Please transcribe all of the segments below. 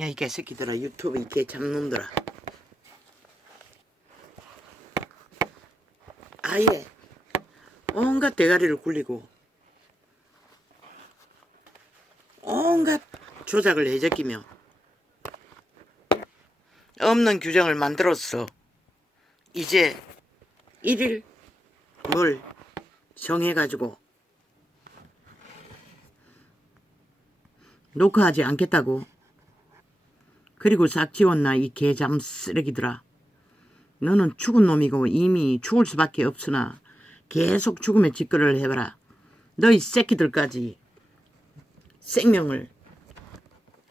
야, 이 개새끼들아, 유튜브 이 개잡놈들아. 아예 온갖 대가리를 굴리고 온갖 조작을 해제끼며 없는 규정을 만들었어. 이제 1일 뭘 정해가지고 녹화하지 않겠다고. 그리고 싹 지웠나 이 개잠 쓰레기들아. 너는 죽은 놈이고 이미 죽을 수밖에 없으나 계속 죽음의 짓거리를 해봐라. 너희 새끼들까지 생명을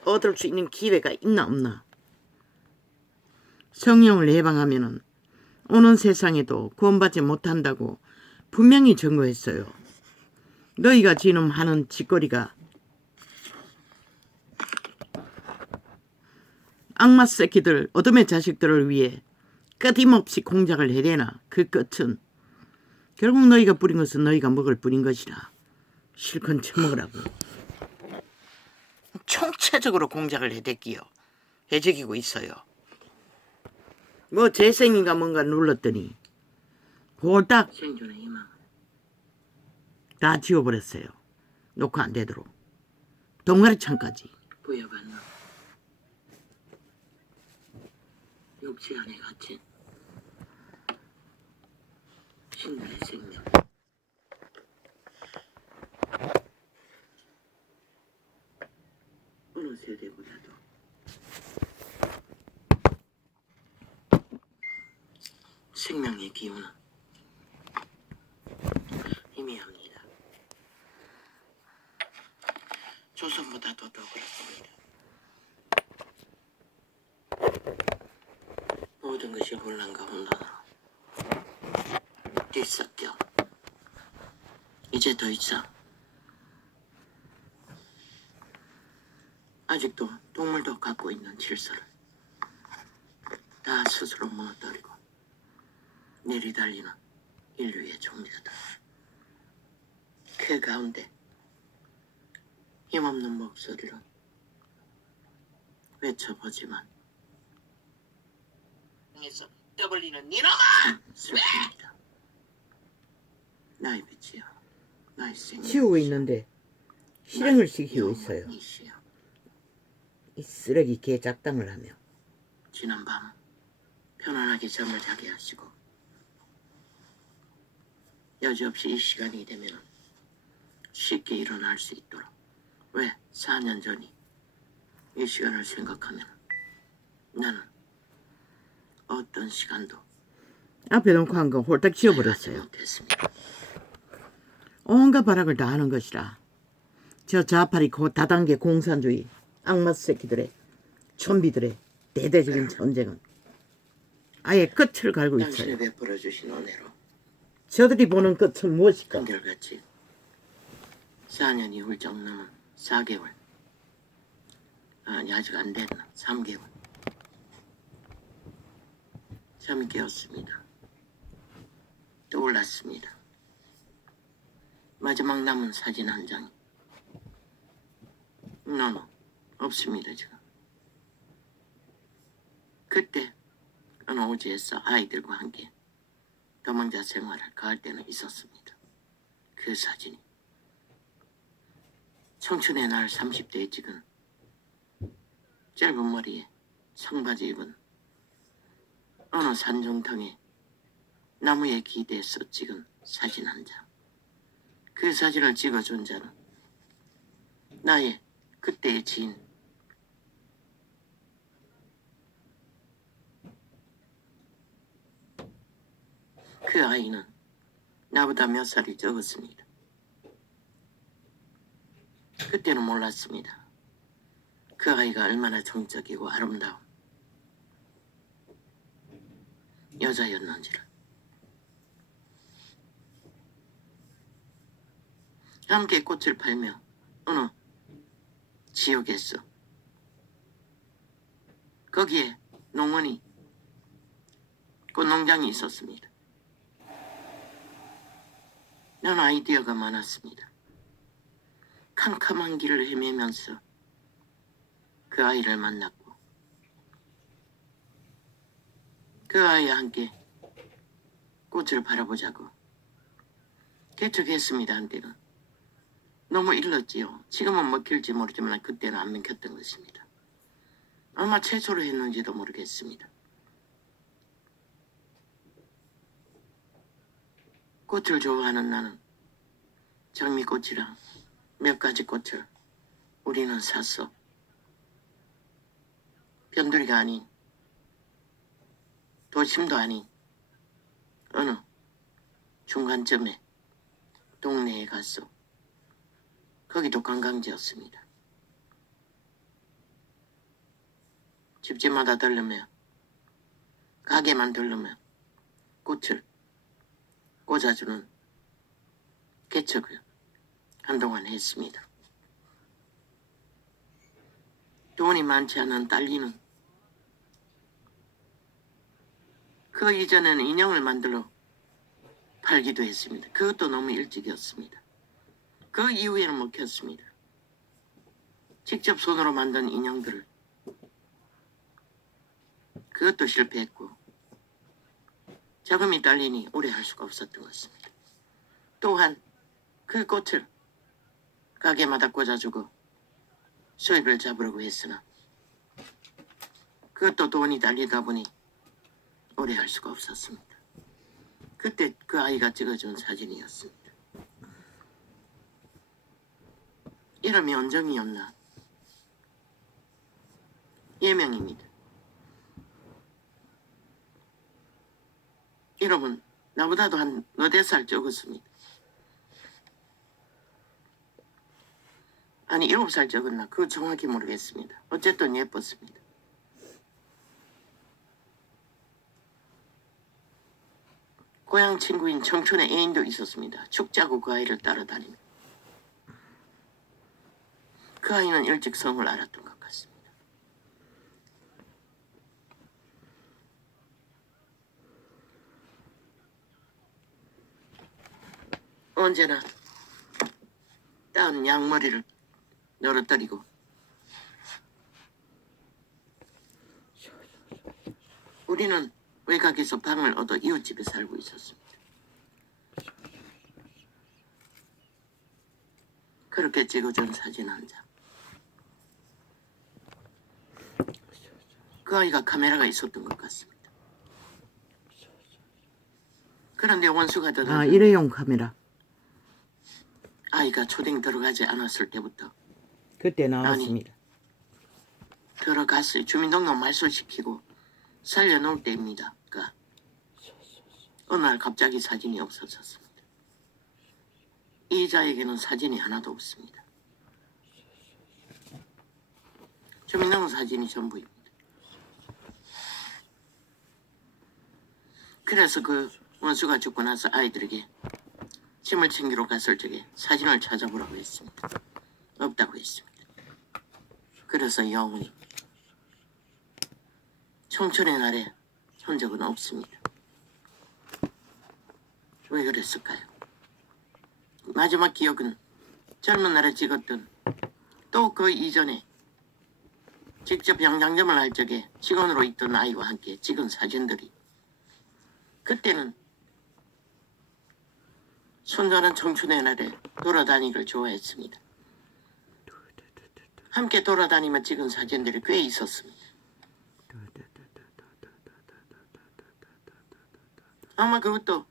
얻을 수 있는 기회가 있나 없나. 성령을 해방하면은 오는 세상에도 구원받지 못한다고 분명히 증거했어요. 너희가 지금 하는 짓거리가 악마 새끼들, 어둠의 자식들을 위해 끊임없이 공작을 해대나 그 끝은 결국 너희가 뿌린 것은 너희가 먹을 뿐인 것이라. 실컷 처먹으라고. 총체적으로 공작을 해댔기요. 해적이고 있어요. 뭐 재생인가 뭔가 눌렀더니 홀딱 생존의 희망 다 지워버렸어요. 녹화 안 되도록. 동아리창까지 부여받는 육체 안에 갇힌 신들의 생명. 어느 세대보다도 생명의 기운은 희미합니다. 조선보다도 더 그렇습니다. 모든 것이 혼란과 혼돈으로 뒤섞여 이제 더 이상 아직도 동물도 갖고 있는 질서를 다 스스로 무너뜨리고 내리달리는 인류의 존재다. 그 가운데 힘없는 목소리로 외쳐보지만 에서 떠벌리는 니놈아! 슬픕니다. 나의 빛이여, 나의 생명. 키우고 있는데 실행을 시키고 있어요. 이 쓰레기 개 작당을 하며 지난 밤 편안하게 잠을 자게 하시고 여지없이 이 시간이 되면 쉽게 일어날 수 있도록. 왜 4년 전이 이 시간을 생각하면 나는 어떤 시간도 앞에 놓고 한 거 홀딱 지워버렸어요. 온갖 발악을 다 하는 것이라. 저 좌파리 다단계 공산주의 악마 새끼들의 좀비들의 대대적인 전쟁은 아예 끝을 갈고 있어요. 당신이 베풀어 주신 은혜로 저들이 보는 끝은 무엇일까? 한결같이 4년이 훌쩍 넘은 4개월, 아니 아직 안 됐나 3개월. 잠이 깨었습니다. 떠올랐습니다. 마지막 남은 사진 한 장이 없습니다 지금. 그때 어느 오지에서 아이들과 함께 도망자 생활을 가할 때는 있었습니다. 그 사진이 청춘의 날 30대에 찍은 짧은 머리에 청바지 입은 어느 산중턱에 나무에 기대서 찍은 사진 한 장. 그 사진을 찍어준 자는 나의 그때의 지인 그 아이는 나보다 몇 살이 적었습니다. 그때는 몰랐습니다. 그 아이가 얼마나 정적이고 아름다운 여자였는지를. 함께 꽃을 팔며 어느 지역에서 거기에 농원이 꽃농장이 있었습니다. 난 아이디어가 많았습니다. 캄캄한 길을 헤매면서 그 아이를 만났고 그 아이와 함께 꽃을 바라보자고 개척했습니다. 한때는 너무 일렀지요. 지금은 먹힐지 모르지만 그때는 안 먹혔던 것입니다. 아마 최초로 했는지도 모르겠습니다. 꽃을 좋아하는 나는 장미꽃이랑 몇 가지 꽃을 우리는 샀어. 변두리가 아닌 도심도 아닌 어느 중간점에 동네에 갔어. 거기도 관광지였습니다. 집집마다 들르며 가게만 들르며 꽃을 꽂아주는 개척을 한동안 했습니다. 돈이 많지 않은 딸리는 그 이전에는 인형을 만들어 팔기도 했습니다. 그것도 너무 일찍이었습니다. 그 이후에는 먹혔습니다. 직접 손으로 만든 인형들을 그것도 실패했고 자금이 딸리니 오래 할 수가 없었던 것입니다. 또한 그 꽃을 가게마다 꽂아주고 수입을 잡으려고 했으나 그것도 돈이 딸리다 보니 오래 할 수가 없었습니다. 그때 그 아이가 찍어준 사진이었습니다. 이름이 언정이었나? 예명입니다. 이름은 나보다도 한 너댓 살 적었습니다. 아니 7살 적었나? 그거 정확히 모르겠습니다. 어쨌든 예뻤습니다. 고향 친구인 청춘의 애인도 있었습니다. 축자고 그 아이를 따라다니며 그 아이는 일찍 성을 알았던 것 같습니다. 언제나 따은 양머리를 늘어뜨리고 우리는 외곽에서 방을 얻어 이웃집에 살고 있었습니다. 그렇게 찍어준 사진 한 장. 그 아이가 카메라가 있었던 것 같습니다. 그런데 원수가 들어가 일회용 카메라. 아이가 초딩 들어가지 않았을 때부터 그때 나왔습니다. 들어갔어요. 주민등록 말소시키고 살려놓을 때입니다. 어느 날 갑자기 사진이 없어졌습니다. 이자에게는 사진이 하나도 없습니다. 주민등록 사진이 전부입니다. 그래서 그 원수가 죽고 나서 아이들에게 짐을 챙기러 갔을 적에 사진을 찾아보라고 했습니다. 없다고 했습니다. 그래서 영원히 청춘의 날에 흔적은 없습니다. 왜 그랬을까요? 마지막 기억은 젊은 날에 찍었던 또 그 이전에 직접 양장점을 할 적에 직원으로 있던 아이와 함께 찍은 사진들이 그때는 순전한 청춘의 날에 돌아다니기를 좋아했습니다. 함께 돌아다니며 찍은 사진들이 꽤 있었습니다. 아마 그것도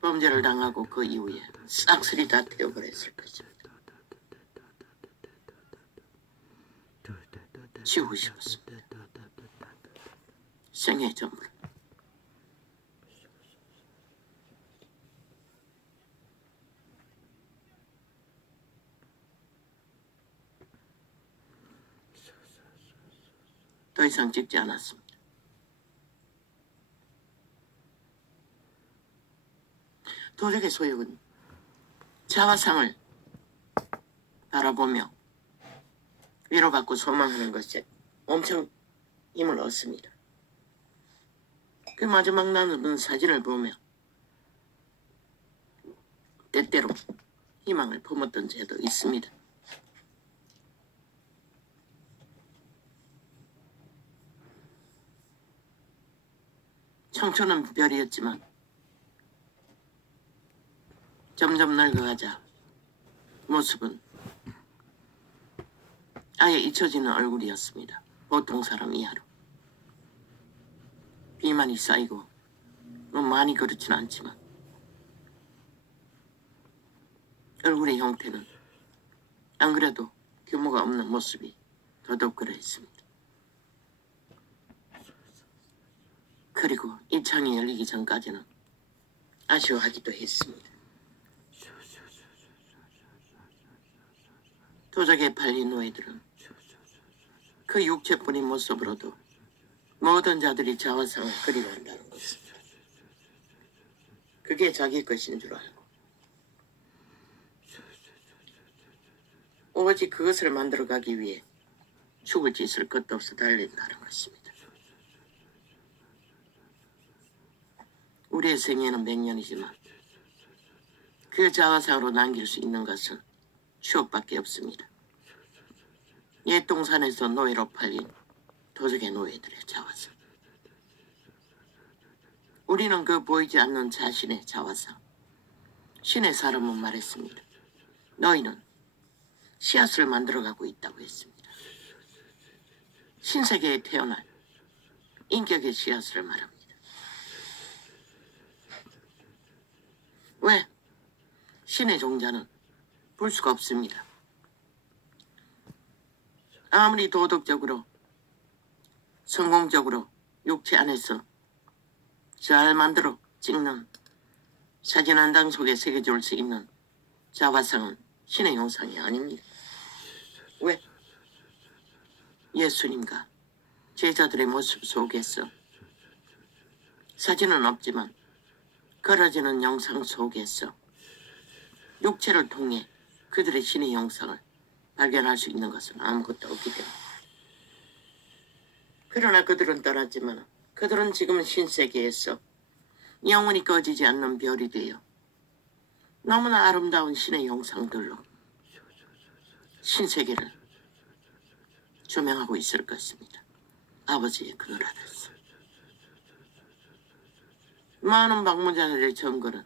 범죄를 당하고 그 이후에 싹쓸이 다 태워버렸을 것입니다. 지우고 싶었습니다. 생애 전부를. 더 이상 찍지 않았습니다. 도적의 소욕은 자화상을 바라보며 위로받고 소망하는 것에 엄청 힘을 얻습니다. 그 마지막 나누는 사진을 보며 때때로 희망을 품었던 죄도 있습니다. 청초는 별이었지만 점점 늙어가자 모습은 아예 잊혀지는 얼굴이었습니다. 보통 사람 이하로. 비만이 쌓이고 많이 그렇진 않지만 얼굴의 형태는 안 그래도 규모가 없는 모습이 더더욱 그러했습니다. 그리고 입창이 열리기 전까지는 아쉬워하기도 했습니다. 도적에 팔린 노예들은 그 육체뿐인 모습으로도 모든 자들이 자화상을 그리워한다는 것을, 그게 자기 것인 줄 알고 오직 그것을 만들어가기 위해 죽을 짓을 끝도 없이 달린다는 것입니다. 우리의 생애는 100년이지만 그 자화상으로 남길 수 있는 것은 추억밖에 없습니다. 옛 동산에서 노예로 팔린 도적의 노예들의 자화상. 우리는 그 보이지 않는 자신의 자화상. 신의 사람은 말했습니다. 너희는 씨앗을 만들어가고 있다고 했습니다. 신세계에 태어날 인격의 씨앗을 말합니다. 왜? 신의 종자는 볼 수가 없습니다. 아무리 도덕적으로 성공적으로 육체 안에서 잘 만들어 찍는 사진 한 장 속에 새겨줄 수 있는 자화상은 신의 형상이 아닙니다. 왜? 예수님과 제자들의 모습 속에서 사진은 없지만 걸어지는 영상 속에서 육체를 통해 그들의 신의 형상을 발견할 수 있는 것은 아무것도 없기 때문에. 그러나 그들은 떠났지만 그들은 지금 신세계에서 영원히 꺼지지 않는 별이 되어 너무나 아름다운 신의 형상들로 신세계를 조명하고 있을 것입니다. 아버지의 그늘 아래서. 많은 방문자들의 증거는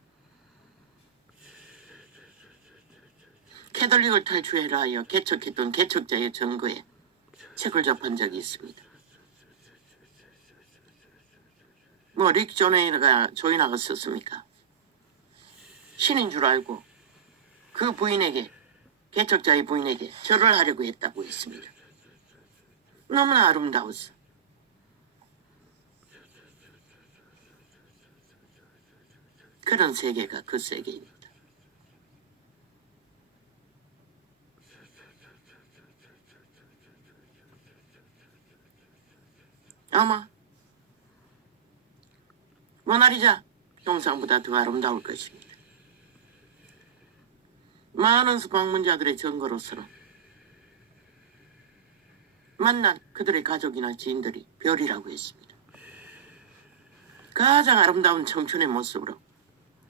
캐톨릭을 탈출하려 하여 개척했던 개척자의 증거에 책을 접한 적이 있습니다. 릭 조이나가 썼습니까? 신인 줄 알고 그 부인에게, 개척자의 부인에게 절을 하려고 했다고 했습니다. 너무나 아름다웠어. 그런 세계가 그 세계입니다. 아마 모나리자 형상보다 더 아름다울 것입니다. 많은 방문자들의 증거로서는 만난 그들의 가족이나 지인들이 별이라고 했습니다. 가장 아름다운 청춘의 모습으로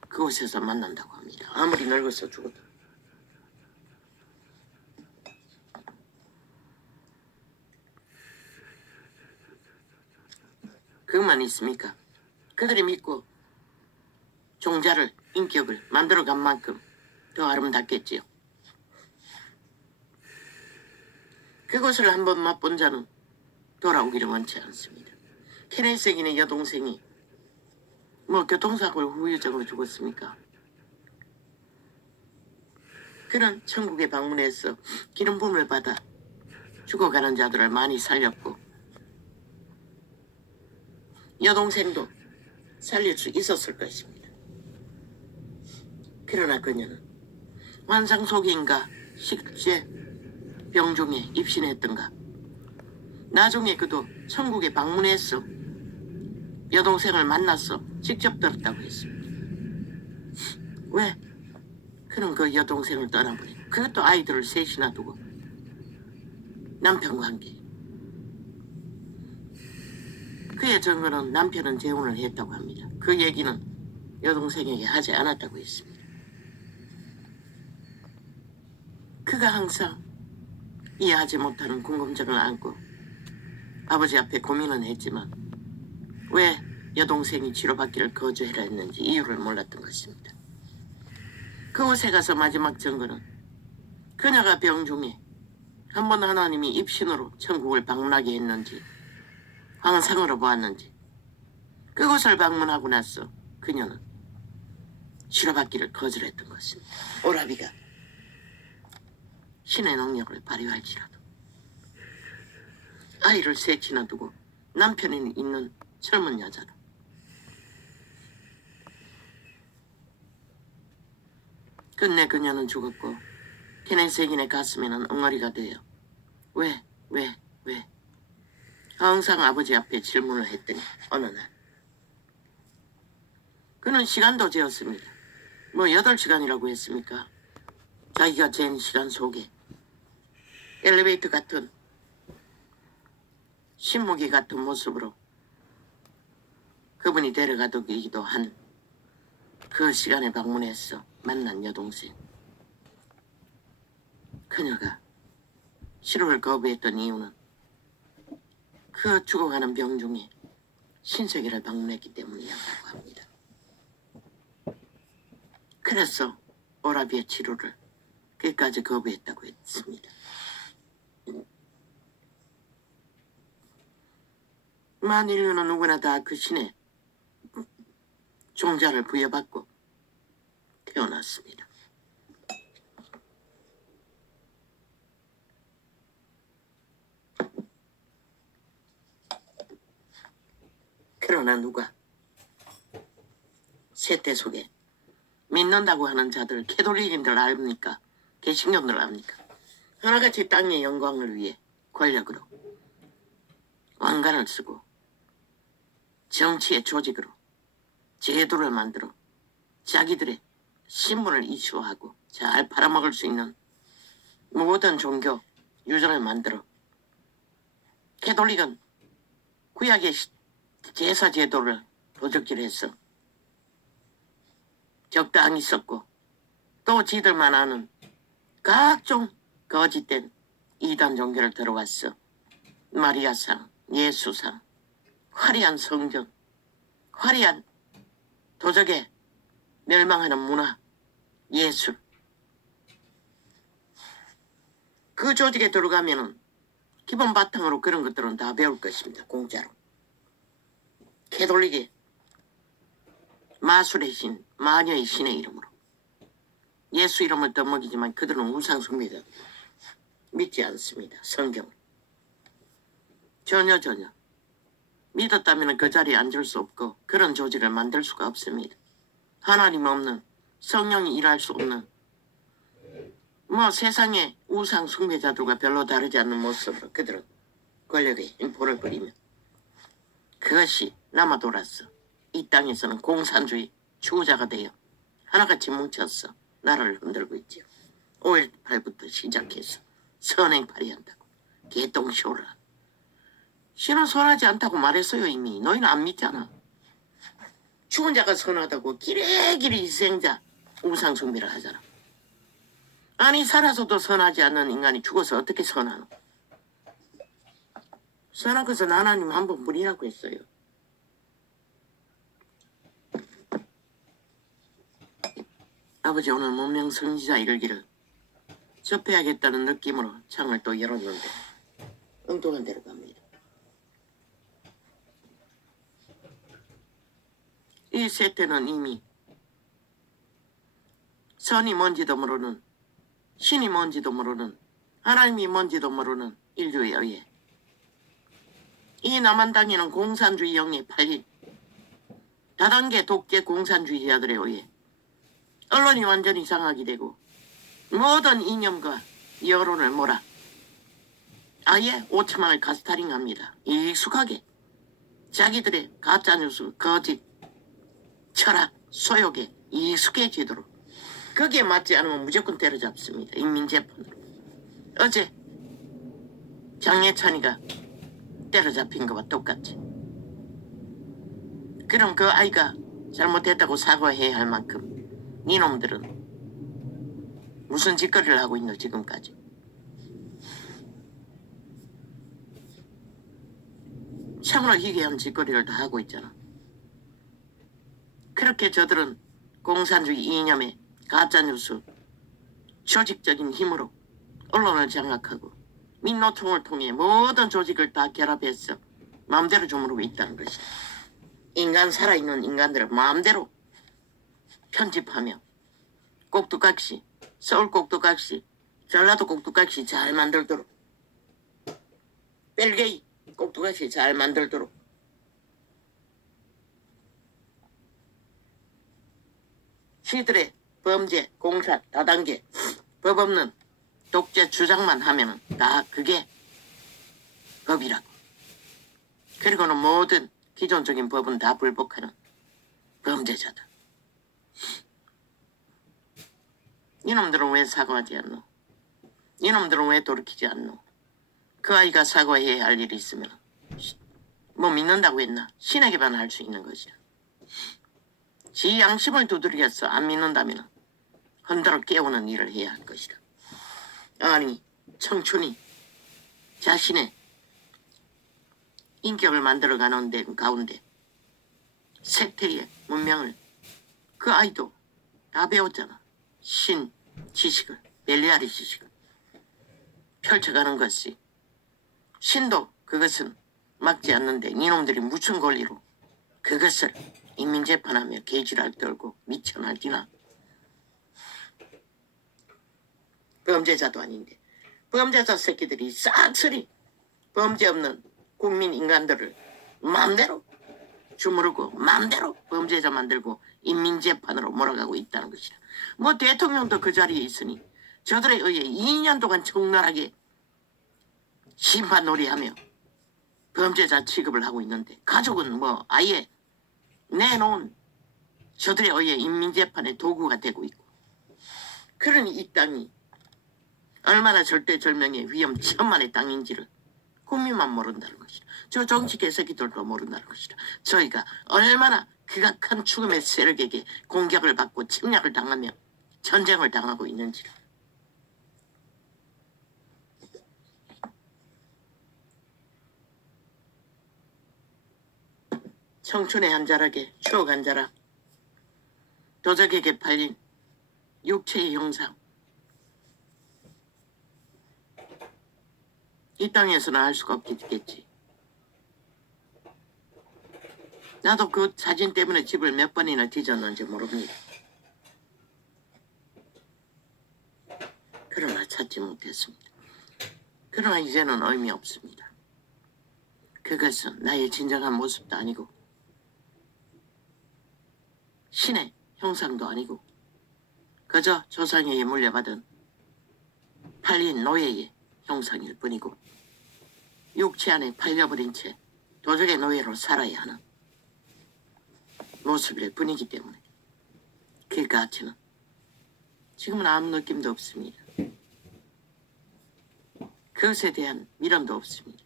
그곳에서 만난다고 합니다. 아무리 늙어서 죽어도. 그것만 있습니까? 그들이 믿고 종자를, 인격을 만들어간 만큼 더 아름답겠지요. 그것을 한번 맛본 자는 돌아오기를 원치 않습니다. 케네스에게는 여동생이 교통사고로 후유증으로 죽었습니까? 그는 천국에 방문해서 기름 부음을 받아 죽어가는 자들을 많이 살렸고 여동생도 살릴 수 있었을 것입니다. 그러나 그녀는 환상 속인가 식재 병중에 입신했던가 나중에 그도 천국에 방문해서 여동생을 만나서 직접 들었다고 했습니다. 왜? 그는 그 여동생을 떠나버리고 그것도 아이들을 셋이나 두고 남편과 함께. 그의 증거는 남편은 재혼을 했다고 합니다. 그 얘기는 여동생에게 하지 않았다고 했습니다. 그가 항상 이해하지 못하는 궁금증을 안고 아버지 앞에 고민은 했지만 왜 여동생이 치료받기를 거절해라 했는지 이유를 몰랐던 것입니다. 그곳에 가서 마지막 증거는 그녀가 병 중에 한 번 하나님이 입신으로 천국을 방문하게 했는지 환상으로 보았는지 그곳을 방문하고 나서 그녀는 치료받기를 거절했던 것입니다. 오라비가 신의 능력을 발휘할지라도 아이를 셋이나 두고 남편이 있는 젊은 여자로 끝내 그녀는 죽었고 케네색인의 가슴에는 엉어리가 되어 왜? 항상 아버지 앞에 질문을 했더니 어느 날 그는 시간도 재었습니다. 뭐 8시간이라고 했습니까? 자기가 잰 시간 속에 엘리베이터 같은 신무기 같은 모습으로 그분이 데려가기도 한 그 시간에 방문해서 만난 여동생. 그녀가 치료를 거부했던 이유는 그 죽어가는 병 중에 신세계를 방문했기 때문이었다고 합니다. 그래서 오라비의 치료를 끝까지 거부했다고 했습니다. 만 인류는 누구나 다 그 신의 종자를 부여받고 태어났습니다. 그러나 누가 세태 속에 믿는다고 하는 자들, 캐톨릭인들 압니까? 개신교들 압니까? 하나같이 땅의 영광을 위해 권력으로 왕관을 쓰고 정치의 조직으로 제도를 만들어 자기들의 신분을 이슈화하고 잘 팔아먹을 수 있는 모든 종교 유전을 만들어 캐톨릭은 구약의 제사 제도를 도적질해서 적당히 썼고 또 지들만 아는 각종 거짓된 이단 종교를 들어왔어. 마리아상, 예수상, 화려한 성전, 화려한 도적의 멸망하는 문화, 예술. 그 조직에 들어가면은 기본 바탕으로 그런 것들은 다 배울 것입니다. 공짜로. 캐톨릭의 마술의 신, 마녀의 신의 이름으로 예수 이름을 떠먹이지만 그들은 우상 숭배자 믿지 않습니다. 성경을 전혀 믿었다면 그 자리에 앉을 수 없고 그런 조직을 만들 수가 없습니다. 하나님 없는, 성령이 일할 수 없는 뭐 세상의 우상 숭배자들과 별로 다르지 않는 모습으로 그들은 권력의 힘포를 부리며 그것이 남아 돌았어. 이 땅에서는 공산주의 추구자가 되어 하나같이 뭉쳤어. 나라를 흔들고 있지요. 5.18부터 시작해서 선행 발휘한다고 개똥쇼라. 신은 선하지 않다고 말했어요. 이미. 너희는 안 믿잖아. 죽은 자가 선하다고 기레기리 희생자 우상 숭배를 하잖아. 아니 살아서도 선하지 않는 인간이 죽어서 어떻게 선하노? 선한 것은 하나님 한 번뿐이라고 했어요. 아버지 오늘 문명 선지자 읽기를 접해야겠다는 느낌으로 창을 또 열었는데 엉뚱한 데로 갑니다. 이 세태는 이미 선이 뭔지도 모르는, 신이 뭔지도 모르는, 하나님이 뭔지도 모르는 인류에 의해 이 남한 땅에는 공산주의 영에 팔린 다단계 독재 공산주의자들에 의해 언론이 완전히 이상하게 되고 모든 이념과 여론을 몰아 아예 5천만을 가스타링합니다. 익숙하게 자기들의 가짜뉴스, 거짓, 철학, 소욕에 익숙해지도록 거기에 맞지 않으면 무조건 때려잡습니다. 인민재판으로. 어제 장예찬이가 때려잡힌 것과 똑같이. 그럼 그 아이가 잘못했다고 사과해야 할 만큼 니놈들은 무슨 짓거리를 하고 있노 지금까지. 참으로 희귀한 짓거리를 다 하고 있잖아. 그렇게 저들은 공산주의 이념에 가짜뉴스, 조직적인 힘으로 언론을 장악하고 민노총을 통해 모든 조직을 다 결합해서 마음대로 주무르고 있다는 것이다. 인간 살아있는 인간들을 마음대로 편집하며 꼭두각시, 서울 꼭두각시, 전라도 꼭두각시 잘 만들도록, 벨게이 꼭두각시 잘 만들도록 시들의 범죄, 공사, 다단계, 법 없는 독재 주장만 하면 다 그게 법이라고. 그리고는 모든 기존적인 법은 다 불복하는 범죄자다. 이놈들은 왜 사과하지 않노? 이놈들은 왜 돌이키지 않노? 그 아이가 사과해야 할 일이 있으면 뭐 믿는다고 했나? 신에게만 할 수 있는 것이야. 지 양심을 두드려서 안 믿는다면 흔들어 깨우는 일을 해야 할 것이다. 아니, 청춘이 자신의 인격을 만들어가는 데 가운데 세태의 문명을 그 아이도 다 배웠잖아. 신 지식을, 벨리아리 지식을 펼쳐가는 것이, 신도 그것은 막지 않는데 이놈들이 무슨 권리로 그것을 인민재판하며 개지랄 떨고 미쳐날디나. 범죄자도 아닌데 범죄자 새끼들이 싹쓸이 범죄 없는 국민 인간들을 마음대로 주무르고 마음대로 범죄자 만들고 인민재판으로 몰아가고 있다는 것이다. 뭐 대통령도 그 자리에 있으니 저들에 의해 2년 동안 적나라하게 심판놀이하며 범죄자 취급을 하고 있는데 가족은 뭐 아예 내놓은 저들에 의해 인민재판의 도구가 되고 있고, 그러니 이 땅이 얼마나 절대절명의 위험천만의 땅인지를 국민만 모른다는 것이다. 저 정치 개새끼들도 모른다는 것이다. 저희가 얼마나 극악한 죽음의 세력에게 공격을 받고 침략을 당하며 전쟁을 당하고 있는지를. 청춘의 한 자락에 추억 한 자락, 도적에게 팔린 육체의 형상, 이 땅에서는 알 수가 없겠지. 나도 그 사진 때문에 집을 몇 번이나 뒤졌는지 모릅니다. 그러나 찾지 못했습니다. 그러나 이제는 의미 없습니다. 그것은 나의 진정한 모습도 아니고 신의 형상도 아니고 그저 조상에게 물려받은 팔린 노예의 형상일 뿐이고, 육체 안에 팔려버린 채 도적의 노예로 살아야 하는 모습일 뿐이기 때문에 그 가치는 지금은 아무 느낌도 없습니다. 그것에 대한 미련도 없습니다.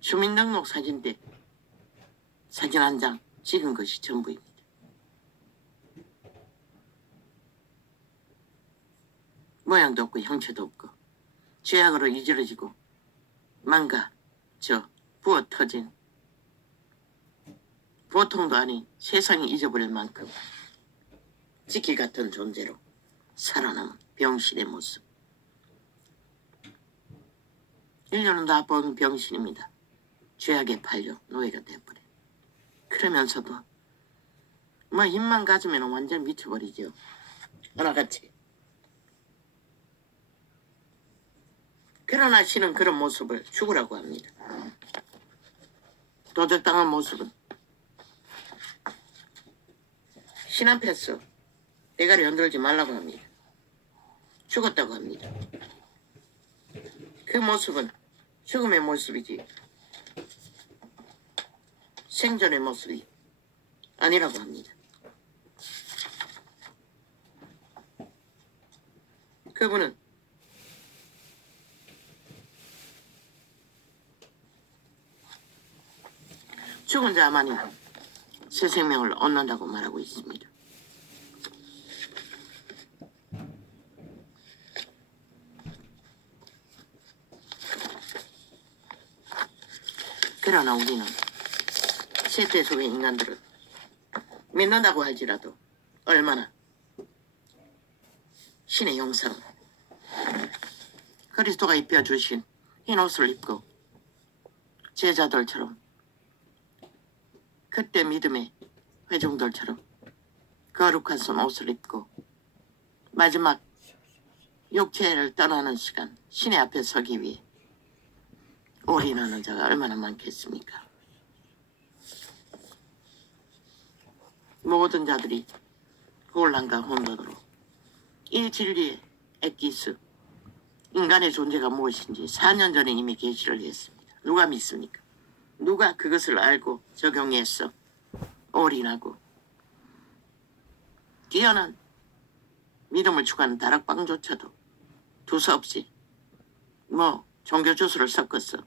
주민등록 사진 때 사진 한 장 찍은 것이 전부입니다. 모양도 없고 형체도 없고 죄악으로 이지러지고 부어 터진 보통도 아닌 세상이 잊어버릴 만큼 찌끼 같은 존재로 살아남은 병신의 모습. 인류는 다 본 병신입니다. 죄악에 팔려 노예가 돼버려. 그러면서도 뭐 힘만 가지면 완전 미쳐버리죠. 하나같이. 그러나 신은 그런 모습을 죽으라고 합니다. 도적당한 모습은 신 앞에서 대가리 흔들지 말라고 합니다. 죽었다고 합니다. 그 모습은 죽음의 모습이지 생존의 모습이 아니라고 합니다. 그분은 죽은 자만이 새 생명을 얻는다고 말하고 있습니다. 그러나 우리는 세대 속의 인간들은 믿는다고 할지라도 얼마나 신의 형상 그리스도가 입혀주신 흰 옷을 입고 제자들처럼 그때 믿음의 회중들처럼 거룩한 손 옷을 입고 마지막 육체를 떠나는 시간 신의 앞에 서기 위해 올인하는 자가 얼마나 많겠습니까? 모든 자들이 혼란과 혼돈으로 이 진리의 엑기스 인간의 존재가 무엇인지 4년 전에 이미 계시를 했습니다. 누가 믿습니까? 누가 그것을 알고 적용해서 올인하고 뛰어난 믿음을 추구하는 다락방조차도 두서없이 종교 주술을 섞어서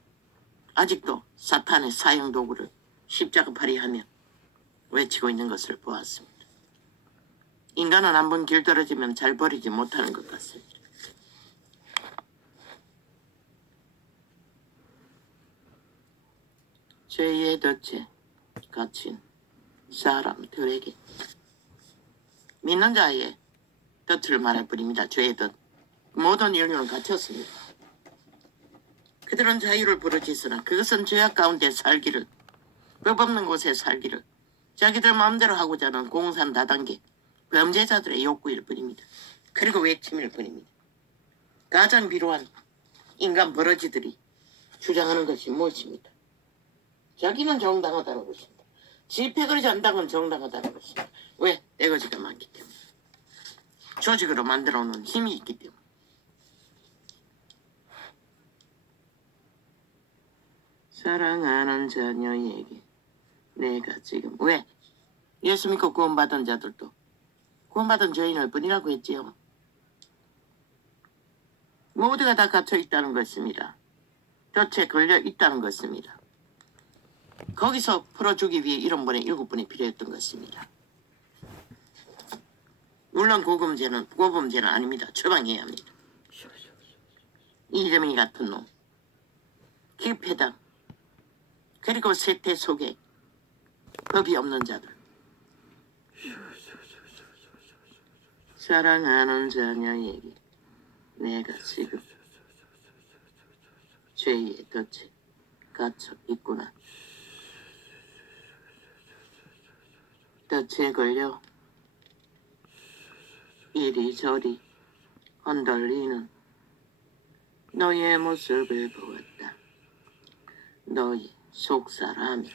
아직도 사탄의 사형 도구를 십자가 발휘하며 외치고 있는 것을 보았습니다. 인간은 한번 길들어지면 잘 버리지 못하는 것 같습니다. 죄의 덫에 갇힌 사람들에게 믿는 자의 덫을 말할 뿐입니다. 죄의 덫. 모든 인류는 갇혔습니다. 그들은 자유를 부르짖으나 그것은 죄악 가운데 살기를, 법 없는 곳에 살기를, 자기들 마음대로 하고자 하는 공산 다단계 범죄자들의 욕구일 뿐입니다. 그리고 외침일 뿐입니다. 가장 비루한 인간 버러지들이 주장하는 것이 무엇입니까? 자기는 정당하다는 것입니다. 집회 그러지 않다는 건 정당하다는 것입니다. 왜? 떼거지가 많기 때문에. 조직으로 만들어 놓은 힘이 있기 때문에. 사랑하는 자녀에게 내가 지금 왜? 예수 믿고 구원받은 자들도 구원받은 죄인일 뿐이라고 했지요. 모두가 다 갇혀 있다는 것입니다. 덫에 걸려 있다는 것입니다. 거기서 풀어주기 위해 이런 분의 7분이 필요했던 것입니다. 물론 고범죄는 아닙니다. 처방해야 합니다. 이재명이 같은 놈, 기회당, 그리고 세태 속에 법이 없는 자들. 사랑하는 자녀에게 내가 지금 죄의 덫에 갇혀 있구나. 덫에 걸려 이리저리 흔들리는 너의 모습을 보았다. 너의 속사람이.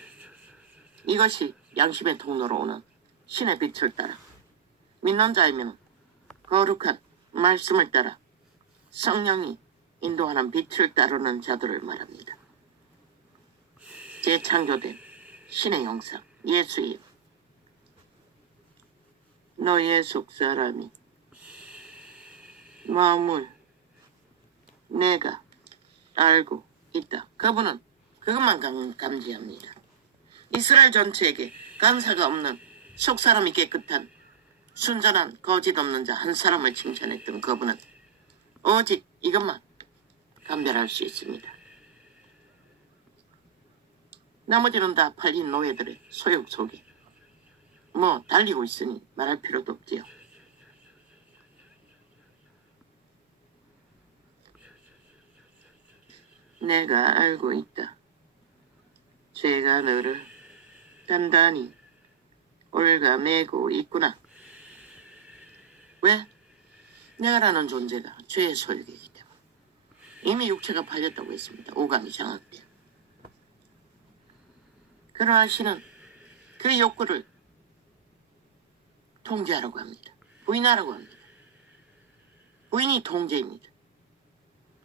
이것이 양심의 통로로 오는 신의 빛을 따라 믿는 자이면 거룩한 말씀을 따라 성령이 인도하는 빛을 따르는 자들을 말합니다. 재창조된 신의 형상 예수의 너의 속사람이 마음을 내가 알고 있다. 그분은 그것만 감지합니다. 이스라엘 전체에게 간사가 없는 속사람이 깨끗한 순전한 거짓 없는 자 한 사람을 칭찬했던 그분은 오직 이것만 감별할 수 있습니다. 나머지는 다 팔린 노예들의 소욕 속에 달리고 있으니 말할 필요도 없지요. 내가 알고 있다. 죄가 너를 단단히 올가매고 있구나. 왜? 내가라는 존재가 죄의 소욕이기 때문에. 이미 육체가 팔렸다고 했습니다. 오감이 장악돼. 그러나 신은 그 욕구를 통제하라고 합니다. 부인하라고 합니다. 부인이 통제입니다.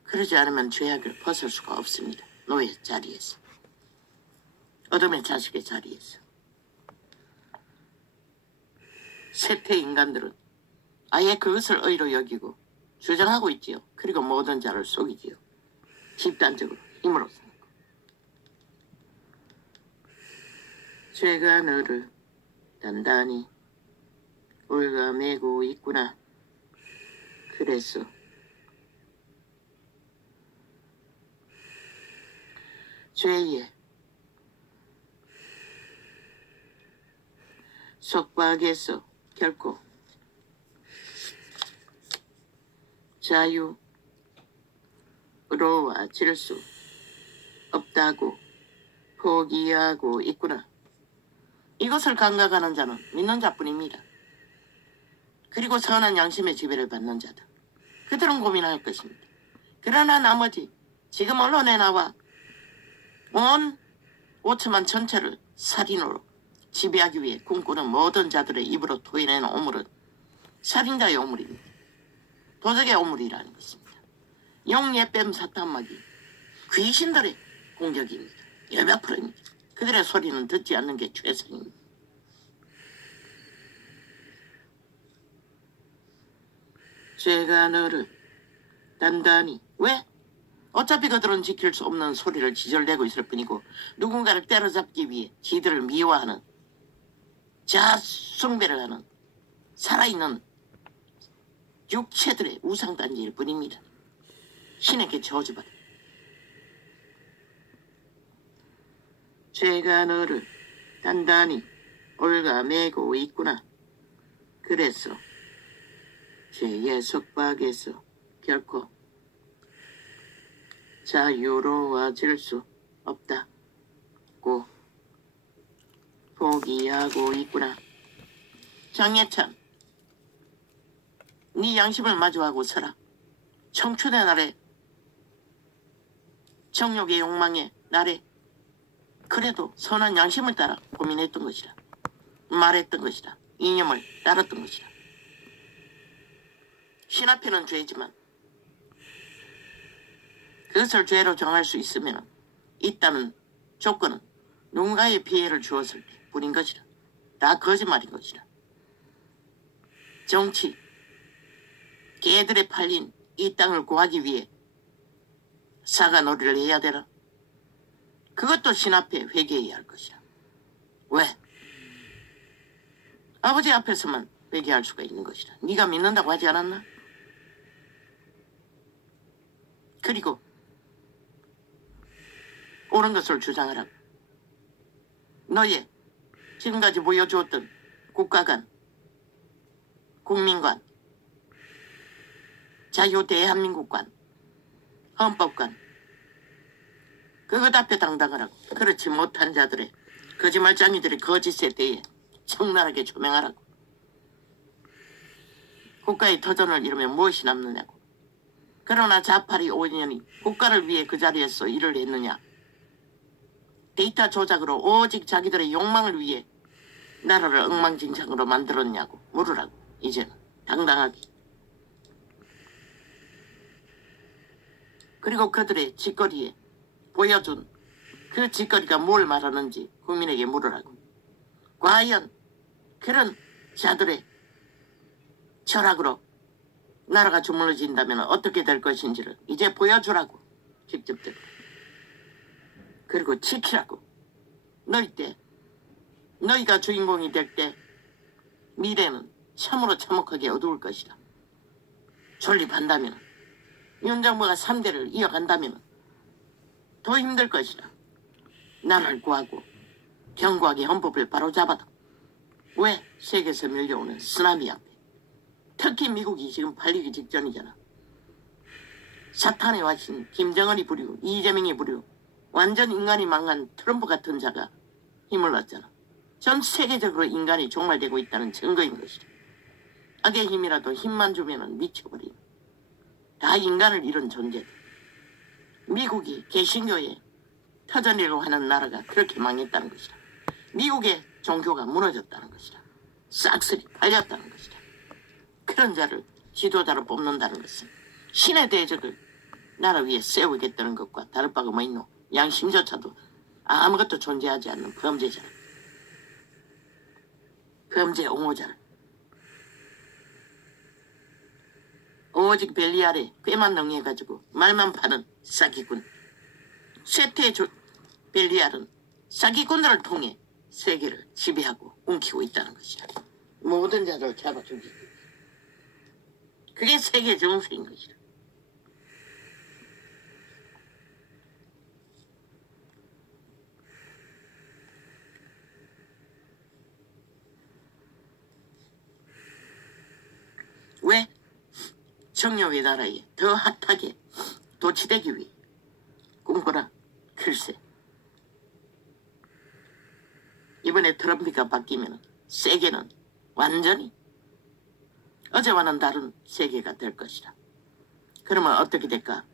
그러지 않으면 죄악을 벗을 수가 없습니다. 노예 자리에서. 어둠의 자식의 자리에서. 세태 인간들은 아예 그것을 의로 여기고 주장하고 있지요. 그리고 모든 자를 속이지요. 집단적으로 힘으로 삼고. 죄가 너를 단단히 올가매고 있구나. 그래서 죄의 속박에서 결코 자유로워질 수 없다고 포기하고 있구나. 이것을 감각하는 자는 믿는 자뿐입니다. 그리고 선한 양심의 지배를 받는 자들. 그들은 고민할 것입니다. 그러나 나머지 지금 언론에 나와 온 5천만 전체를 살인으로 지배하기 위해 꿈꾸는 모든 자들의 입으로 토해내는 오물은 살인자의 오물입니다. 도적의 오물이라는 것입니다. 용예뱀 사탄마귀 귀신들의 공격입니다. 열몇 프로입니다. 그들의 소리는 듣지 않는 게 최선입니다. 제가 너를 단단히 왜? 어차피 그들은 지킬 수 없는 소리를 지절내고 있을 뿐이고 누군가를 때려잡기 위해 지들을 미워하는 자숭배를 하는 살아있는 육체들의 우상단지일 뿐입니다. 신에게 저주받아. 제가 너를 단단히 올가매고 있구나. 그래서 죄의 속박에서 결코 자유로워질 수 없다고 포기하고 있구나. 장예찬, 네 양심을 마주하고 서라. 청춘의 날에 정욕의 욕망의 날에 그래도 선한 양심을 따라 고민했던 것이다. 말했던 것이다. 이념을 따랐던 것이다. 신 앞에는 죄지만 그것을 죄로 정할 수 있으면 있다는 조건은 누군가의 피해를 주었을 때 뿐인 것이다. 다 거짓말인 것이다. 정치, 개들에 팔린 이 땅을 구하기 위해 사과놀이를 해야 되나? 그것도 신 앞에 회개해야 할 것이다. 왜? 아버지 앞에서만 회개할 수가 있는 것이다. 네가 믿는다고 하지 않았나? 그리고 옳은 것을 주장하라고. 너의 지금까지 보여주었던 국가 간, 국민 간, 자유 대한민국 간, 헌법 간, 그것 앞에 당당하라고. 그렇지 못한 자들의 거짓말쟁이들의 거짓에 대해 적나라하게 조명하라고. 국가의 터전을 이루면 무엇이 남느냐고. 그러나 자파리 5년이 국가를 위해 그 자리에서 일을 했느냐. 데이터 조작으로 오직 자기들의 욕망을 위해 나라를 엉망진창으로 만들었냐고 물으라고. 이제는 당당하게. 그리고 그들의 짓거리에 보여준 그 짓거리가 뭘 말하는지 국민에게 물으라고. 과연 그런 자들의 철학으로 나라가 주물러진다면 어떻게 될 것인지를 이제 보여주라고. 직접적으로. 그리고 지키라고. 너희 때 너희가 주인공이 될 때 미래는 참으로 참혹하게 어두울 것이다. 존립한다면 윤 정부가 3대를 이어간다면 더 힘들 것이다. 나라를 구하고 견고하게 헌법을 바로잡아도 왜 세계에서 밀려오는 쓰나미 앞에 특히 미국이 지금 팔리기 직전이잖아. 사탄의 와신 김정은이 부리고 이재명이 부리고 완전 인간이 망한 트럼프 같은 자가 힘을 얻잖아. 전 세계적으로 인간이 종말되고 있다는 증거인 것이다. 악의 힘이라도 힘만 주면 미쳐버리는 다 인간을 잃은 존재다. 미국이 개신교의 터전이라고 하는 나라가 그렇게 망했다는 것이다. 미국의 종교가 무너졌다는 것이다. 싹쓸이 팔렸다는 것이다. 그런 자를 지도자로 뽑는다는 것은 신의 대적을 나라 위에 세우겠다는 것과 다를 바가 뭐 있노? 양심조차도 아무것도 존재하지 않는 범죄자를, 범죄 옹호자를 오직 벨리 아래 꾀만 능해가지고 말만 파는 사기꾼. 쇠퇴 벨리알은 사기꾼들을 통해 세계를 지배하고 움키고 있다는 것이다. 모든 자들을 잡아 죽이고. 그게 세계 정수인 것이다. 정여의 나라에 더 핫하게 도취되기 위해 꿈꾸나. 글쎄, 이번에 트럼프가 바뀌면 세계는 완전히 어제와는 다른 세계가 될 것이다. 그러면 어떻게 될까?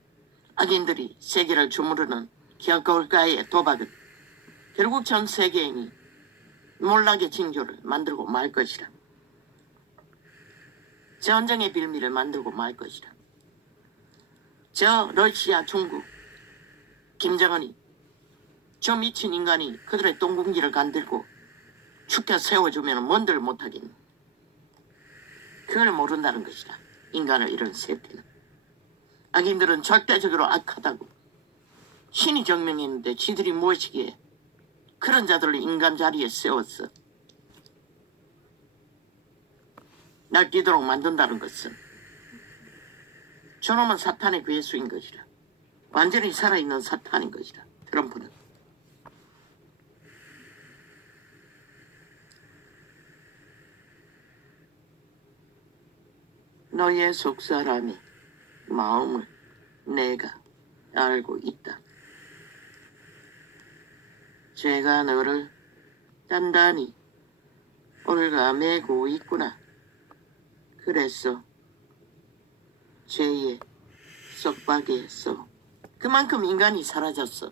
악인들이 세계를 주무르는 겨울가의 도박은 결국 전 세계인이 몰락의 징조를 만들고 말 것이다. 전쟁의 빌미를 만들고 말 것이다. 저 러시아, 중국, 김정은이 저 미친 인간이 그들의 똥궁기를 간들고 축켜 세워주면 뭔들 못하겠네. 그걸 모른다는 것이다. 인간을 이런 세태는. 악인들은 절대적으로 악하다고 신이 증명했는데 지들이 무엇이기에 그런 자들을 인간 자리에 세웠어. 날뛰도록 만든다는 것은 저놈은 사탄의 괴수인 것이라. 완전히 살아있는 사탄인 것이라. 트럼프는. 너의 속사람의 마음을 내가 알고 있다. 죄가 너를 단단히 올가매고 있구나. 그래서 죄의 속박에서 그만큼 인간이 사라졌어.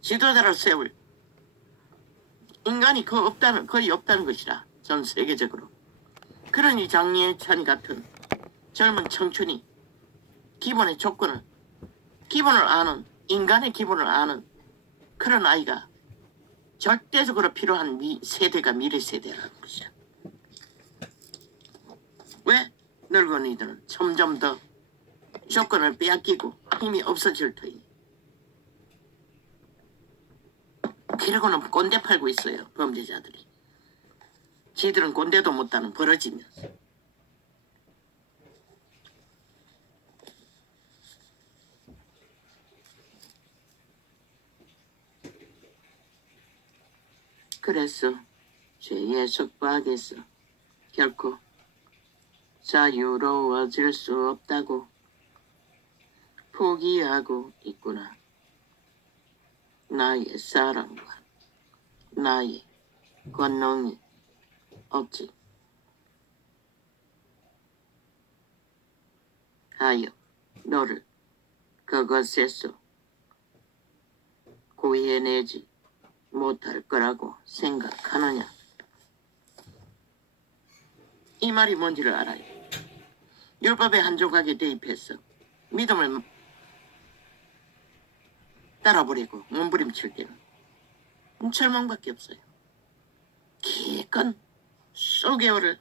지도자를 세울 인간이 거의 없다는 것이라. 전 세계적으로. 그러니 장예찬이 같은 젊은 청춘이 기본의 조건을, 기본을 아는, 인간의 기본을 아는 그런 아이가 절대적으로 필요한 세대가 미래 세대라는 것이야. 왜? 늙은이들은 점점 더 조건을 빼앗기고 힘이 없어질 터이니. 그러고는 꼰대 팔고 있어요. 범죄자들이. 지들은 꼰대도 못하는 버러지면서. 그래서 죄의 속박에서 결코 자유로워질 수 없다고 포기하고 있구나. 나의 사랑과 나의 권능이 없지. 하여 너를 그것에서 구해내지 못할 거라고 생각하느냐. 이 말이 뭔지를 알아요. 율법의 한 조각에 대입해서 믿음을 따라버리고 몸부림칠 때는 절망밖에 없어요. 기껏 수개월을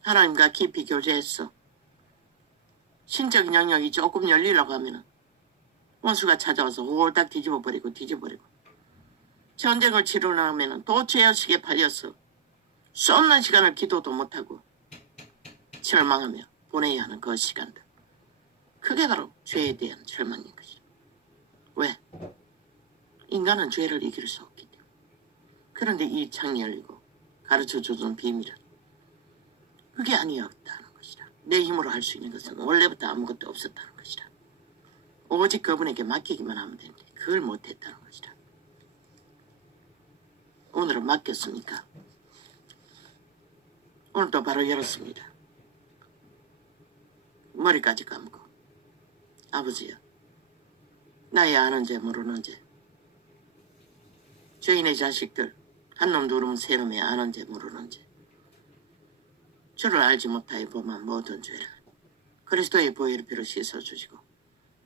하나님과 깊이 교제했어. 신적인 영역이 조금 열리려고 하면 원수가 찾아와서 홀딱 뒤집어버리고 전쟁을 치르려면 또 죄의식에 팔려서 쏟는 시간을 기도도 못하고 절망하며 보내야 하는 그 시간들. 그게 바로 죄에 대한 절망인 것이죠. 왜? 인간은 죄를 이길 수 없기 때문에. 그런데 이 창이 열리고 가르쳐주던 비밀은 그게 아니었다는 것이다. 내 힘으로 할 수 있는 것은 원래부터 아무것도 없었다는 것이다. 오직 그분에게 맡기기만 하면 되는데 그걸 못했다는 것이다. 오늘은 맡겼습니까? 오늘도 바로 열었습니다. 머리까지 감고. 아버지여, 나의 아는 죄 모르는 죄, 죄인의 자식들 한 놈 두 놈 세 놈의 아는 죄 모르는 죄, 주를 알지 못하여 범한 모든 죄를 그리스도의 보혈의 피로 씻어주시고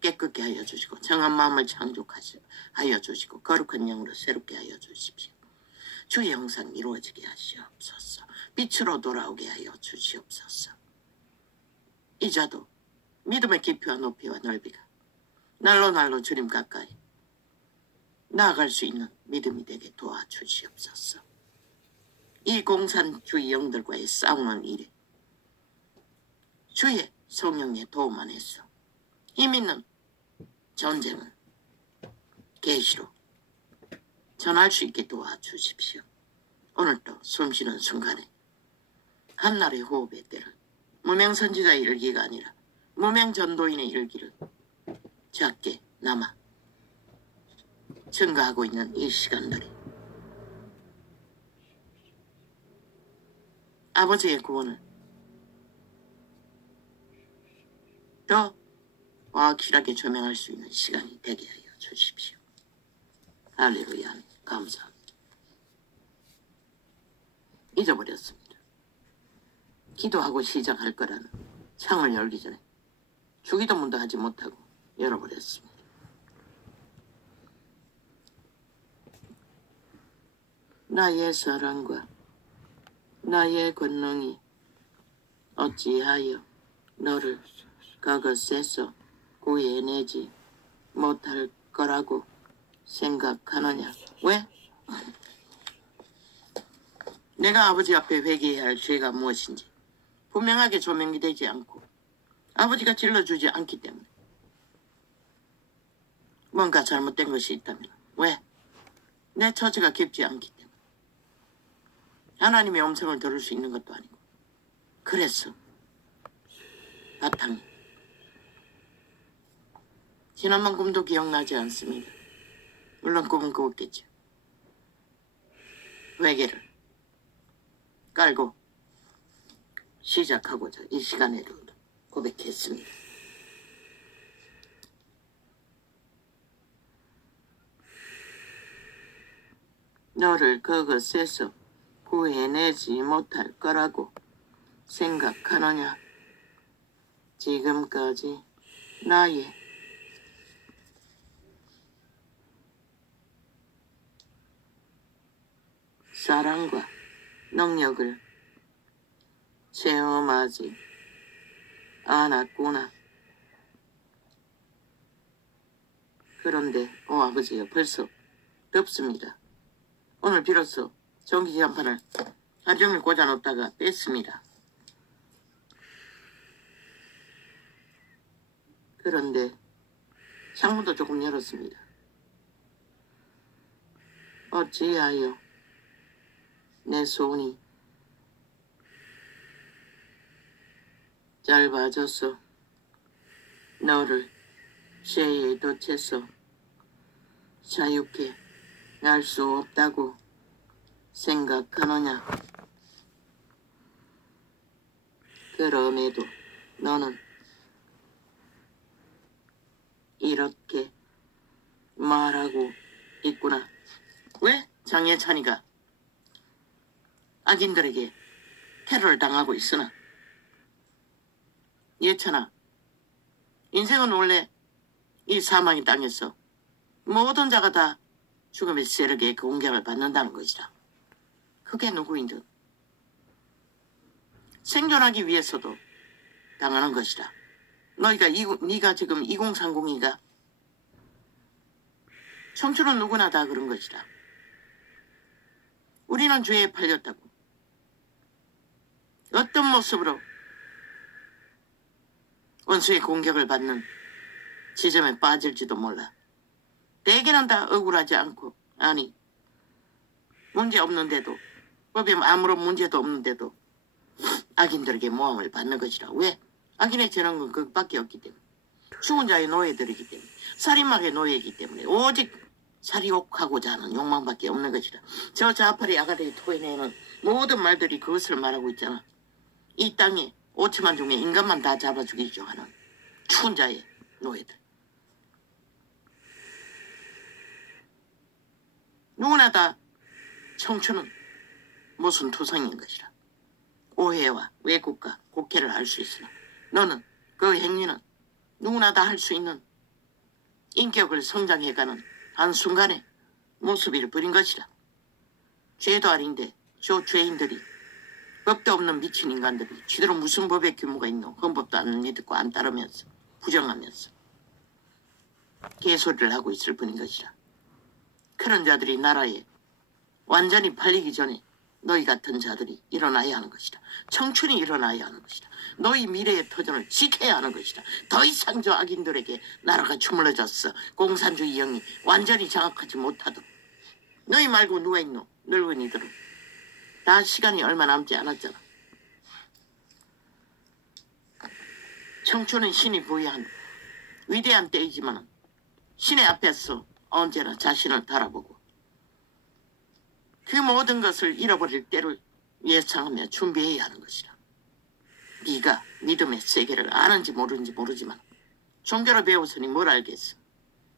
깨끗게 하여 주시고 정한 마음을 창조하여 주시고 거룩한 영으로 새롭게 하여 주십시오. 주의 형상 이루어지게 하시옵소서. 빛으로 돌아오게 하여 주시옵소서. 이자도 믿음의 깊이와 높이와 넓이가 날로 주님 가까이 나아갈 수 있는 믿음이 되게 도와주시옵소서. 이 공산주의 영들과의 싸움은 일에 주의 성령의 도움 안에서 힘 있는 전쟁을 계시로 전할 수 있게 도와주십시오. 오늘도 숨쉬는 순간에 한날의 호흡의 때를 무명선지자의 일기가 아니라 무명전도인의 일기를 작게 남아 증가하고 있는 이 시간들이 아버지의 구원을 더 확실하게 조명할 수 있는 시간이 되게 하여 주십시오. 할렐루야. 감사합니다. 잊어버렸습니다. 기도하고 시작할 거라는 창을 열기 전에 주기도문도 하지 못하고 열어버렸습니다. 나의 사랑과 나의 권능이 어찌하여 너를 그것에서 구해내지 못할 거라고 생각하느냐? 왜? 내가 아버지 앞에 회개해야 할 죄가 무엇인지 분명하게 조명이 되지 않고 아버지가 질러주지 않기 때문에 뭔가 잘못된 것이 있다면 왜? 내 처지가 깊지 않기 때문에 하나님의 음성을 들을 수 있는 것도 아니고 그래서 바탕이 지난번 꿈도 기억나지 않습니다. 물론 꿈은 꾸었겠죠. 회개를 깔고 시작하고자 이 시간에도 고백했습니다. 너를 그것에서 구해내지 못할 거라고 생각하느냐? 지금까지 나의 사랑과 능력을 체험하지 않았구나. 그런데 아버지요, 벌써 덥습니다. 오늘 비로소 전기지 한 판을 하루 종일 꽂아놓다가 뺐습니다. 그런데 창문도 조금 열었습니다. 어찌하여 내 손이 짧아져서 너를 쇠에 덧해서 자유케 할 수 없다고 생각하느냐? 그럼에도 너는 이렇게 말하고 있구나. 왜? 장예찬이가 악인들에게 테러를 당하고 있으나 예찬아, 인생은 원래 이 사망의 땅에서 모든 자가 다 죽음의 세력의 공격을 받는다는 것이다. 그게 누구인듯 생존하기 위해서도 당하는 것이다. 네가 지금 2030이가 청춘은 누구나 다 그런 것이다. 우리는 죄에 팔렸다고. 어떤 모습으로 원수의 공격을 받는 지점에 빠질지도 몰라. 대개는 다 억울하지 않고, 아니 문제 없는데도, 법에 아무런 문제도 없는데도 악인들에게 모함을 받는 것이라. 왜? 악인의 죄는 건 그것밖에 없기 때문에, 죽은 자의 노예들이기 때문에, 살인마의 노예이기 때문에 오직 살이옥하고자 하는 욕망밖에 없는 것이라. 저 자파리 아가리 토해내는 모든 말들이 그것을 말하고 있잖아. 이 땅에 5천만 중에 인간만 다 잡아 죽이죠 하는 추운 자의 노예들. 누구나 다 청춘은 무슨 투성인 것이라. 오해와 왜곡과 곡해를 할 수 있으나 너는 그 행위는 누구나 다 할 수 있는 인격을 성장해가는 한순간에 모습을 버린 것이라. 죄도 아닌데 저 죄인들이, 법도 없는 미친 인간들이 지대로 무슨 법의 규모가 있노? 헌법도 안 믿고 안 따르면서 부정하면서 개소리를 하고 있을 뿐인 것이라. 그런 자들이 나라에 완전히 팔리기 전에 너희 같은 자들이 일어나야 하는 것이다. 청춘이 일어나야 하는 것이다. 너희 미래의 터전을 지켜야 하는 것이다. 더 이상 저 악인들에게 나라가 주물러졌어. 공산주의 영이 완전히 장악하지 못하도록. 너희 말고 누가 있노? 늙은이들은 다 시간이 얼마 남지 않았잖아. 청춘은 신이 부여한 위대한 때이지만 신의 앞에서 언제나 자신을 바라보고 그 모든 것을 잃어버릴 때를 예상하며 준비해야 하는 것이라. 네가 믿음의 세계를 아는지 모르는지 모르지만 종교를 배웠으니 뭘 알겠어.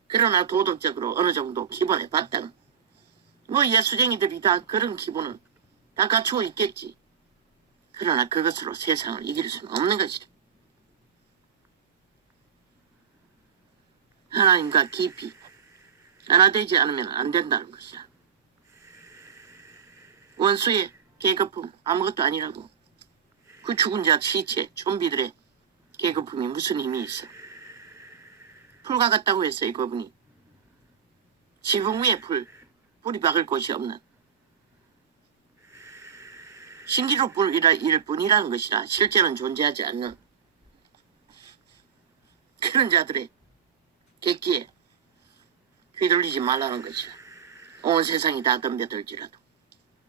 그러나 도덕적으로 어느 정도 기본에 바탕. 뭐 예수쟁이들이 다 그런 기본은 다 갖추고 있겠지. 그러나 그것으로 세상을 이길 수는 없는 것이라. 하나님과 깊이 하나 되지 않으면 안 된다는 것이라. 원수의 계급품 아무것도 아니라고. 그 죽은 자 시체 좀비들의 계급품이 무슨 힘이 있어. 풀과 같다고 했어요. 그분이 지붕 위에 불이 박을 곳이 없는 신기루 불일 뿐이라는 것이라. 실제는 존재하지 않는 그런 자들의 객기에 휘둘리지 말라는 것이라. 온 세상이 다 덤벼들지라도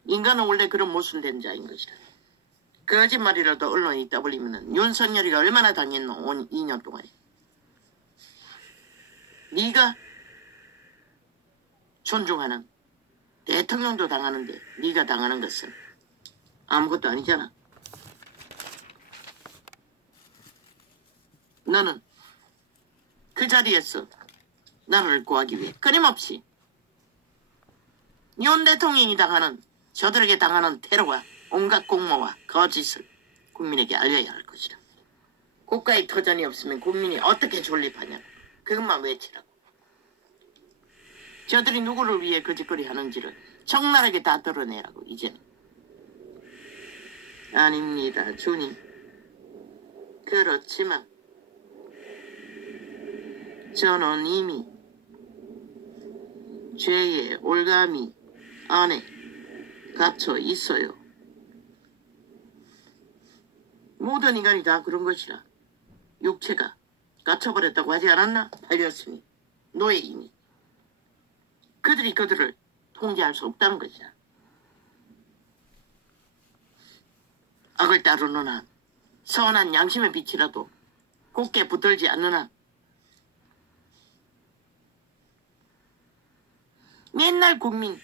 인간은 원래 그런 모순된 자인 것이라. 거짓말이라도 언론이 떠벌리면 윤석열이가 얼마나 당했노. 온 2년 동안에. 네가 존중하는 대통령도 당하는데 네가 당하는 것은 아무것도 아니잖아. 너는 그 자리에서 나라를 구하기 위해 끊임없이 윤 대통령이 당하는 저들에게 당하는 테러와 온갖 공모와 거짓을 국민에게 알려야 할 것이라. 국가의 터전이 없으면 국민이 어떻게 존립하냐. 그것만 외치라고. 저들이 누구를 위해 거짓거리 하는지를 적나라하게 다 드러내라고. 이제는. 아닙니다, 주님. 그렇지만 저는 이미 죄의 올가미 안에 갇혀 있어요. 모든 인간이 다 그런 것이라. 육체가 갇혀버렸다고 하지 않았나? 팔렸으니 노예이니 그들이 그들을 통제할 수 없다는 것이야. 악을 따르는 한 선한 양심의 빛이라도 굳게 붙들지 않는 한 맨날 국민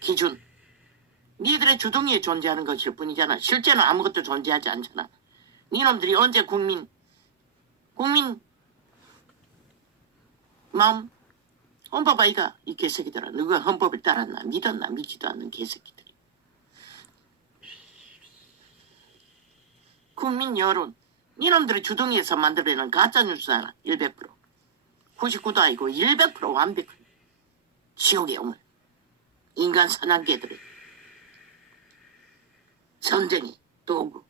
기준 니들의 주둥이에 존재하는 것일 뿐이잖아. 실제는 아무것도 존재하지 않잖아. 니놈들이 언제 국민 마음 헌법 아이가 이 개새끼들아. 누가 헌법을 따랐나 믿었나 믿지도 않는 개새끼들이. 국민 여론 니놈들의 주둥이에서 만들어내는 가짜뉴스 하나 100% 99도 아니고 100% 완벽한 지옥의 오물. 인간 사냥개들의 전쟁의 도구.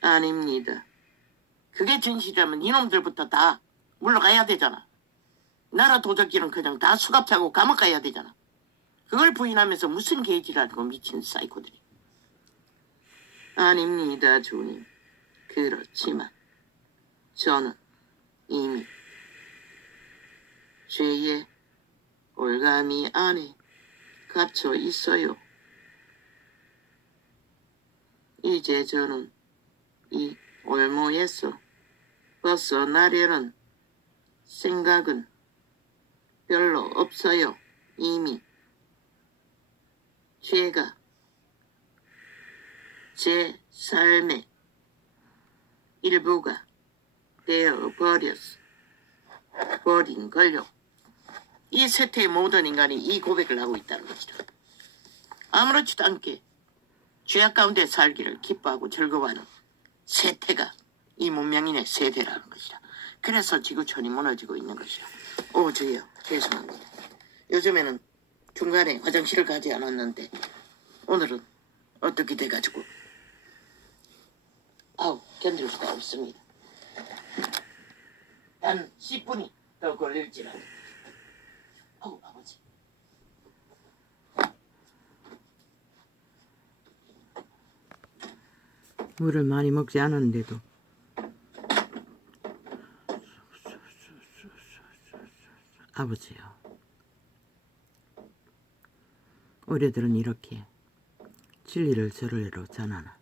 아닙니다. 그게 진실이라면 이놈들부터 다 물러가야 되잖아. 나라 도적질은 그냥 다 수갑차고 감옥 가야 되잖아. 그걸 부인하면서 무슨 개지라고 미친 사이코들이. 아닙니다, 주님. 그렇지만 저는 이미 죄의 올가미 안에 갇혀 있어요. 이제 저는 이 올무에서 벗어나려는 생각은 별로 없어요. 이미 죄가 제 삶의 일부가 되어버린 걸요. 이 세태의 모든 인간이 이 고백을 하고 있다는 것이다. 아무렇지도 않게 죄악 가운데 살기를 기뻐하고 즐거워하는 세태가 이 문명인의 세대라는 것이다. 그래서 지구촌이 무너지고 있는 것이다. 오 주여 죄송합니다. 요즘에는 중간에 화장실을 가지 않았는데 오늘은 어떻게 돼가지고 견딜 수가 없습니다. 단 10분이 더 걸릴지라도. 아버지. 물을 많이 먹지 않았는데도 아버지요. 우리들은 이렇게 진리를 저럴로 전하나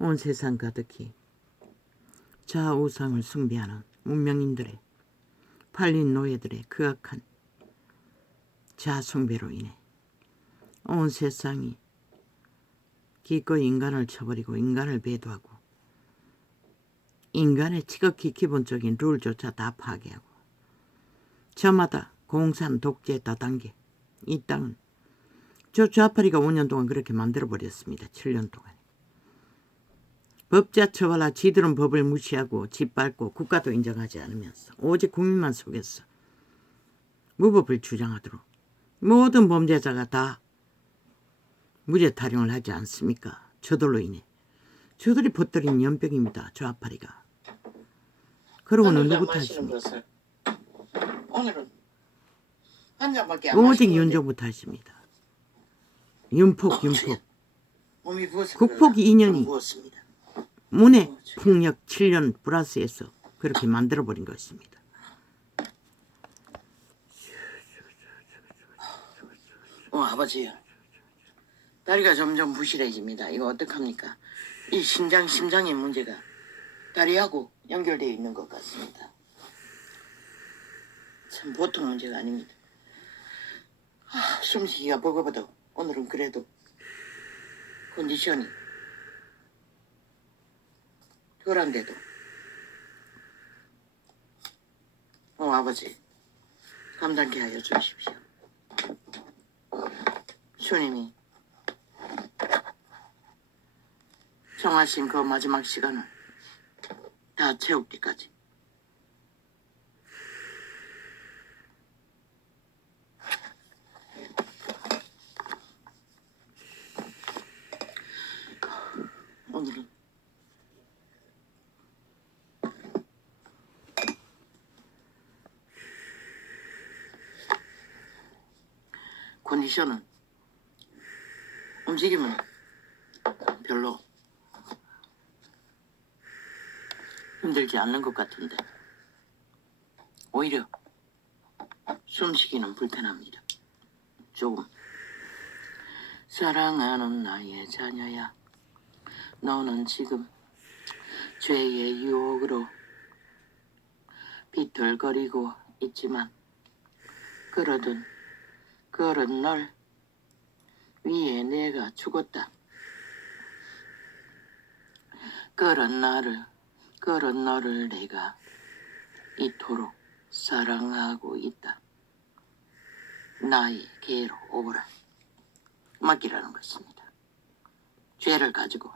온 세상 가득히 자아우상을 숭배하는 문명인들의 팔린 노예들의 그 악한 자아숭배로 인해 온 세상이 기꺼이 인간을 쳐버리고 인간을 배도하고 인간의 지극히 기본적인 룰조차 다 파괴하고 저마다 공산 독재 다단계 이 땅은 저 좌파리가 5년 동안 그렇게 만들어버렸습니다. 7년 동안. 법자 처벌하 지들은 법을 무시하고 짓밟고 국가도 인정하지 않으면서 오직 국민만 속였어. 무법을 주장하도록 모든 범죄자가 다 무죄 타령을 하지 않습니까? 저들로 인해. 저들이 퍼뜨린 연병입니다. 좌파리가. 그러고는 누구 탓입니까? 오늘은 한 잔밖에 안 오직 마시는데 윤정부 탓입니다. 윤폭. 몸이 부어서 국폭 그러나 2년이 좀 부었습니다. 문해 폭력 7년 플러스해서 그렇게 만들어버린 것입니다. 아버지요. 다리가 점점 부실해집니다. 이거 어떡합니까? 이 심장의 문제가 다리하고 연결되어 있는 것 같습니다. 참 보통 문제가 아닙니다. 숨쉬기가 버거워도 오늘은 그래도 컨디션이 덜한데도 아버지 감당케 하여 주십시오. 주님이 정하신 그 마지막 시간을 다 채울 때까지 오늘은 컨디션은 움직임은 별로 힘들지 않는 것 같은데 오히려 숨쉬기는 불편합니다. 조금. 사랑하는 나의 자녀야, 너는 지금 죄의 유혹으로 비틀거리고 있지만 그러던 널 위에 내가 죽었다. 그런 너를 내가 이토록 사랑하고 있다. 나에게로 오라. 맡기라는 것입니다. 죄를 가지고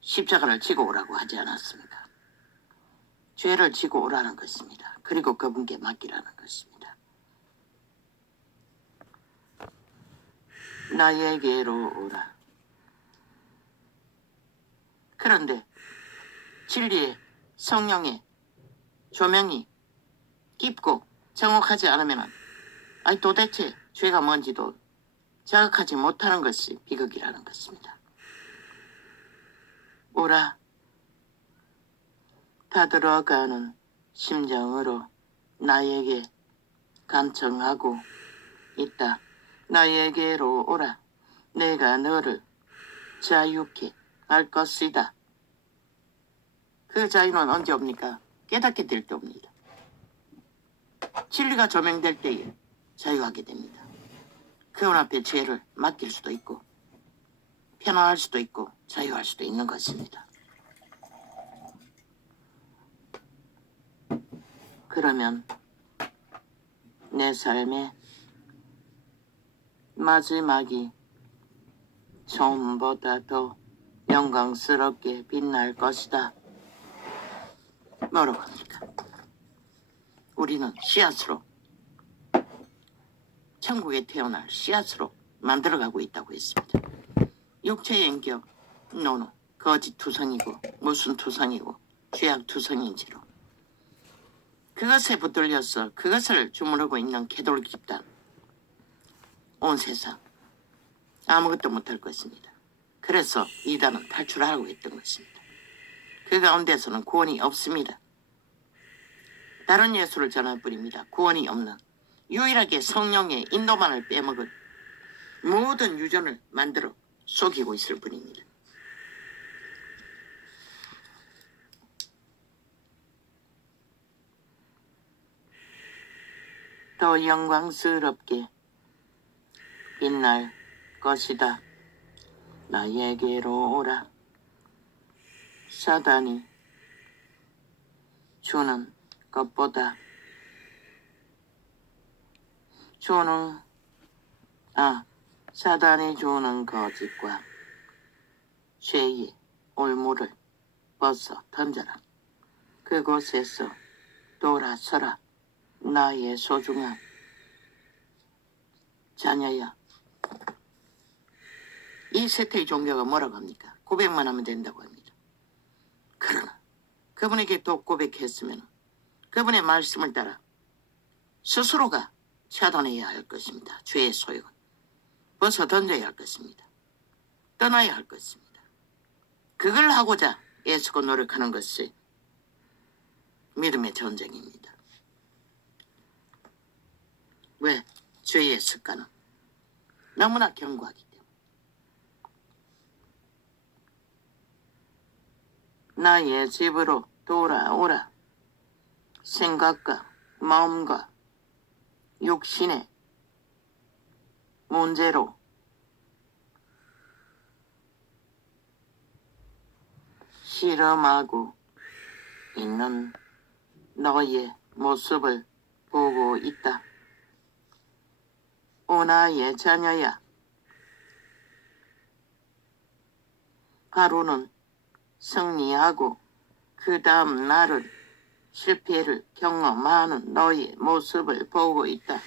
십자가를 지고 오라고 하지 않았습니까? 죄를 지고 오라는 것입니다. 그리고 그분께 맡기라는 것입니다. 나에게로 오라. 그런데 진리의 성령의 조명이 깊고 정확하지 않으면 도대체 죄가 뭔지도 자각하지 못하는 것이 비극이라는 것입니다. 오라. 다 들어가는 심정으로 나에게 간청하고 있다. 나에게로 오라. 내가 너를 자유케 할 것이다. 그 자유는 언제 옵니까? 깨닫게 될 때 옵니다. 진리가 조명될 때에 자유하게 됩니다. 그분 앞에 죄를 맡길 수도 있고 편안할 수도 있고 자유할 수도 있는 것입니다. 그러면 내 삶의 마지막이 처음보다 더 영광스럽게 빛날 것이다. 뭐라고 합니까? 우리는 씨앗으로 천국에 태어날 씨앗으로 만들어가고 있다고 했습니다. 육체의 인격, 노노, 거짓 투성이고 무슨 투성이고 죄악 투성인지로 그것에 붙들려서 그것을 주무르고 있는 개돌 집단, 온 세상 아무것도 못할 것입니다. 그래서 이단은 탈출하라고 했던 것입니다. 그 가운데서는 구원이 없습니다. 다른 예수를 전할 뿐입니다. 구원이 없는 유일하게 성령의 인도만을 빼먹은 모든 유전을 만들어 속이고 있을 뿐입니다. 더 영광스럽게 빛날 것이다. 나에게로 오라. 사단이 주는 것보다 사단이 주는 거짓과 죄의 올무를 벗어 던져라. 그곳에서 돌아서라. 나의 소중한 자녀야. 이 세태의 종교가 뭐라고 합니까? 고백만 하면 된다고 합니다. 그러나 그분에게 또 고백했으면 그분의 말씀을 따라 스스로가 차단해야 할 것입니다. 죄의 소욕은 벗어 던져야 할 것입니다. 떠나야 할 것입니다. 그걸 하고자 애쓰고 노력하는 것이 믿음의 전쟁입니다. 왜? 죄의 습관은 너무나 견고하기 때문에. 나의 집으로 돌아오라. 생각과 마음과 육신의 문제로 실험하고 있는 너의 모습을 보고 있다. 오 나의 자녀야. 하루는 승리하고 그 다음 날은 실패를 경험하는 너의 모습을 보고 있다.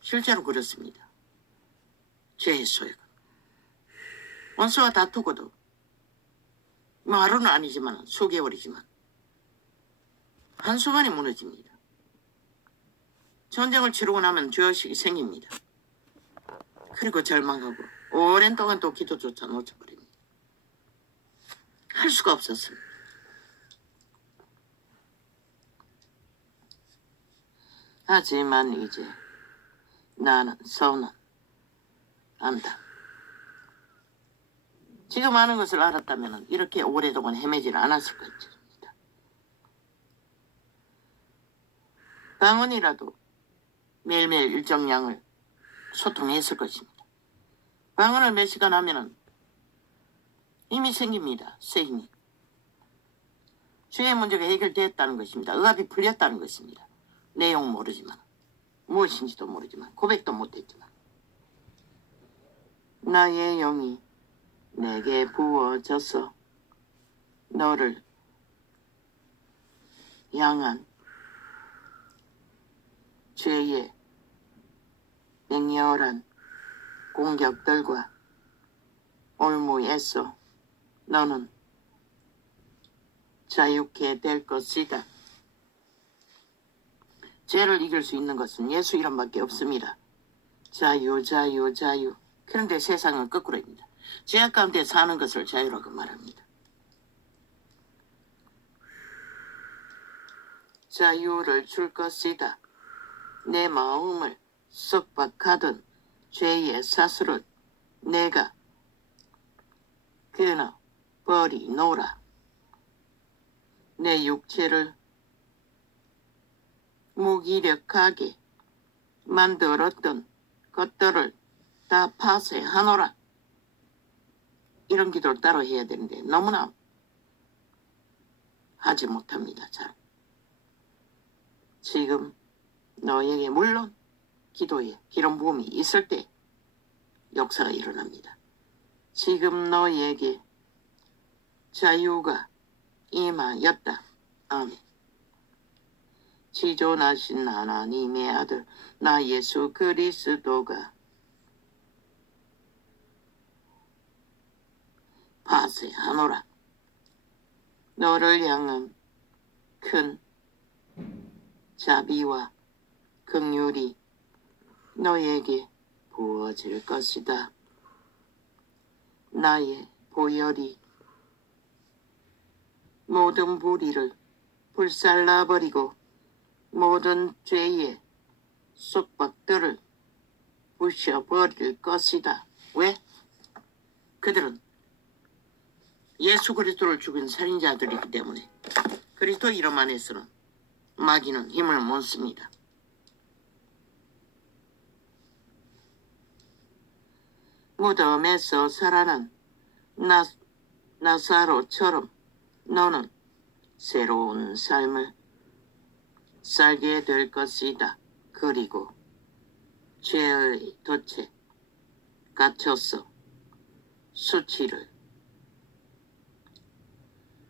실제로 그렇습니다. 죄의 소욕은 원수와 다투고도 하루는 아니지만 수개월이지만 한순간에 무너집니다. 전쟁을 치르고 나면 죄의식이 생깁니다. 그리고 절망하고 오랜 동안 또 기도조차 놓쳐버립니다. 할 수가 없었습니다. 하지만 이제 나는 서운은 안다. 지금 아는 것을 알았다면 이렇게 오랫동안 헤매지를 않았을 것입니다. 방언이라도 매일매일 일정량을 소통했을 것입니다. 방언을 몇 시간 하면은 힘이 생깁니다. 새 힘이. 죄의 문제가 해결되었다는 것입니다. 억압이 풀렸다는 것입니다. 내용 모르지만 무엇인지도 모르지만 고백도 못했지만 나의 영이 내게 부어져서 너를 향한 죄의 맹렬한 공격들과 올무에서 너는 자유케 될 것이다. 죄를 이길 수 있는 것은 예수 이름밖에 없습니다. 자유, 자유, 자유. 그런데 세상은 거꾸로입니다. 죄악 가운데 사는 것을 자유라고 말합니다. 자유를 줄 것이다. 내 마음을 썩박하던 죄의 사슬을 내가 끊어 버리노라. 내 육체를 무기력하게 만들었던 것들을 다 파쇄하노라. 이런 기도를 따로 해야 되는데 너무나 하지 못합니다. 잘. 지금 너에게 물론 기도에 기름 부음이 있을 때 역사가 일어납니다. 지금 너에게 자유가 임하였다. 아멘. 지존하신 하나님의 아들 나 예수 그리스도가 파쇄하노라. 너를 향한 큰 자비와 긍휼이 너에게 부어질 것이다. 나의 보혈이 모든 불의를 불살라버리고 모든 죄의 속박들을 부셔버릴 것이다. 왜? 그들은 예수 그리스도를 죽인 살인자들이기 때문에 그리스도 이름 안에서는 마귀는 힘을 못 씁니다. 무덤에서 살아난 나사로처럼 너는 새로운 삶을 살게 될 것이다. 그리고 죄의 덫에 갇혀서 수치를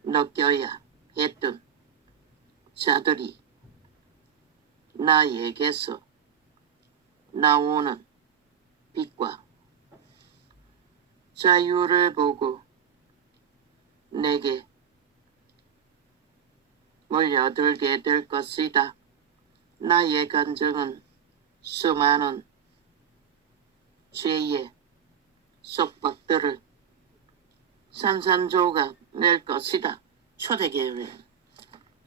느껴야 했던 자들이 나에게서 나오는 빛과 자유를 보고 내게 몰려들게 될 것이다. 나의 감정은 수많은 죄의 속박들을 산산조각 낼 것이다. 초대교회는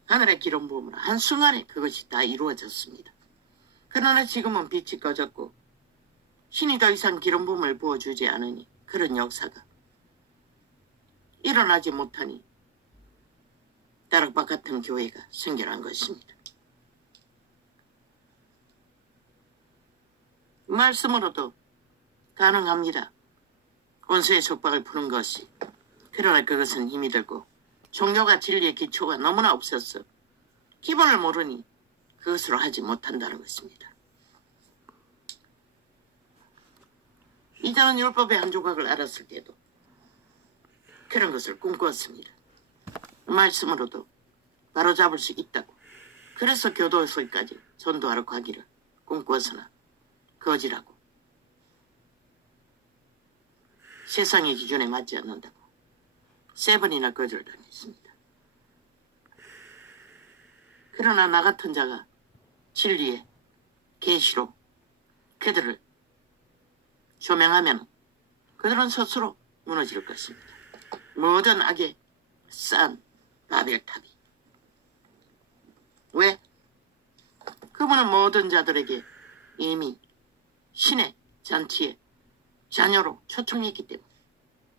하늘의 기름 부음으로 한순간에 그것이 다 이루어졌습니다. 그러나 지금은 빛이 꺼졌고 신이 더 이상 기름 부음을 부어주지 않으니 그런 역사가 일어나지 못하니 다락방 같은 교회가 생겨난 것입니다. 말씀으로도 가능합니다. 원수의 속박을 푸는 것이. 그러나 그것은 힘이 들고 종교가 진리의 기초가 너무나 없어서 기본을 모르니 그것으로 하지 못한다는 것입니다. 이자는 율법의 한 조각을 알았을 때도 그런 것을 꿈꾸었습니다. 말씀으로도 바로잡을 수 있다고. 그래서 교도소까지 전도하러 가기를 꿈꾸었으나 거지라고. 세상의 기준에 맞지 않는다고 3번이나 거절당했습니다. 그러나 나 같은 자가 진리의 계시로 그들을 조명하면 그들은 스스로 무너질 것입니다. 모든 악에 싼 바벨탑이. 왜? 그분은 모든 자들에게 이미 신의 잔치에 자녀로 초청했기 때문에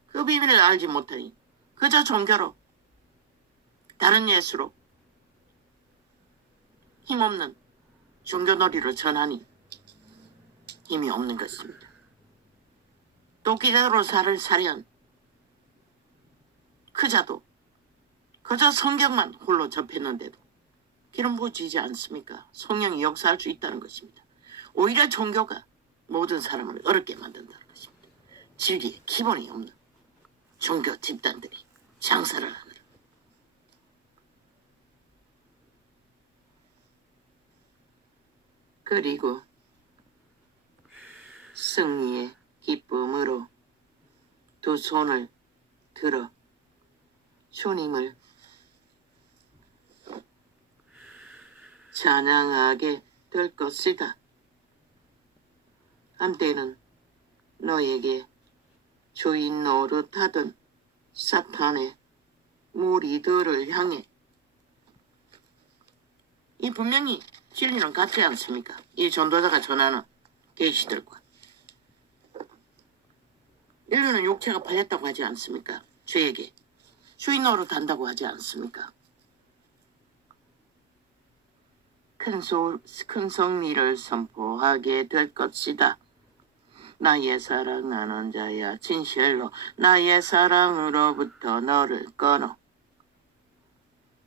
그 비밀을 알지 못하니 그저 종교로 다른 예수로 힘없는 종교놀이를 전하니 힘이 없는 것입니다. 도끼자로 살한 그 자도 그저 성경만 홀로 접했는데도 기름 부어지지 않습니까? 성령이 역사할 수 있다는 것입니다. 오히려 종교가 모든 사람을 어렵게 만든다는 것입니다. 진리의 기본이 없는 종교 집단들이 장사를 하느라. 그리고 승리의 기쁨으로 두 손을 들어 주님을 찬양하게 될 것이다. 한때는 너에게 주인 노릇하던 사탄의 무리들을 향해 이 분명히 진리는 같지 않습니까? 이 전도자가 전하는 계시들과 인류는 육체가 팔렸다고 하지 않습니까? 죄에게 주인 노릇한다고 하지 않습니까? 큰 성리를 선포하게 될 것이다. 나의 사랑하는 자야, 진실로 나의 사랑으로부터 너를 끊어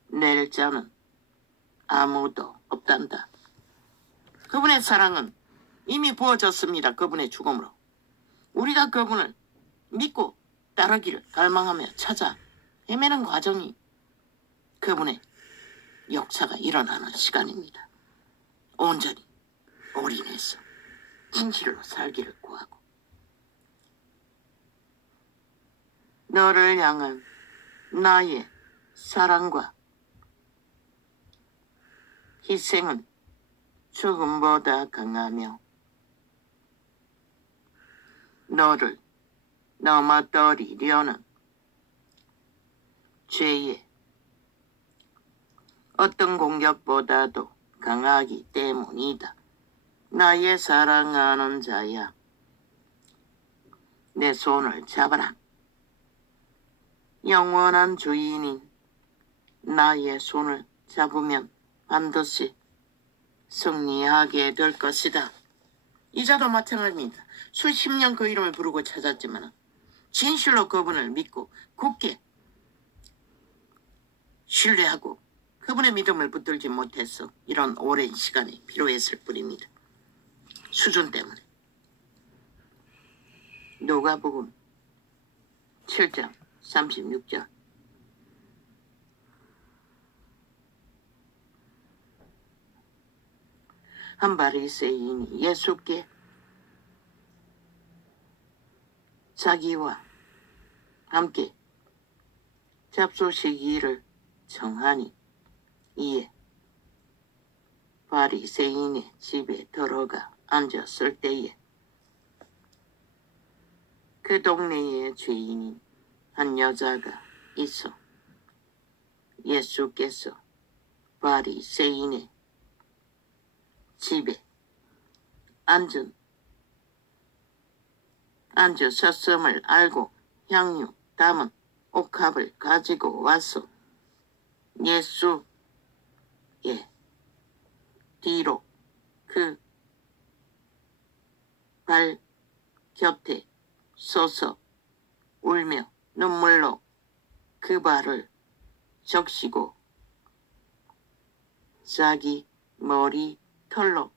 낼 자는 아무도 없단다. 그분의 사랑은 이미 부어졌습니다. 그분의 죽음으로. 우리가 그분을 믿고 따르기를 갈망하며 찾아 헤매는 과정이 그분의 역사가 일어나는 시간입니다. 온전히 올인해서 진실로 살기를 구하고 너를 향한 나의 사랑과 희생은 죽음보다 강하며 너를 넘어뜨리려는 죄의 어떤 공격보다도 강하기 때문이다. 나의 사랑하는 자야, 내 손을 잡아라. 영원한 주인인 나의 손을 잡으면 반드시 승리하게 될 것이다. 이자도 마찬가지입니다. 수십 년 그 이름을 부르고 찾았지만 진실로 그분을 믿고 굳게 신뢰하고 그분의 믿음을 붙들지 못해서 이런 오랜 시간이 필요했을 뿐입니다. 수준 때문에. 누가복음 7장 36절. 한 바리새인이 예수께 자기와 함께 잡수시기를 청하니 이에 바리새인의 집에 들어가 앉았을 때에 그 동네에 죄인인 한 여자가 있어 예수께서 바리새인의 집에 앉으셨음을 알고 향유 담은 옥합을 가지고 와서 예수의 뒤로 그 발 곁에 서서 울며 눈물로 그 발을 적시고 자기 머리 털로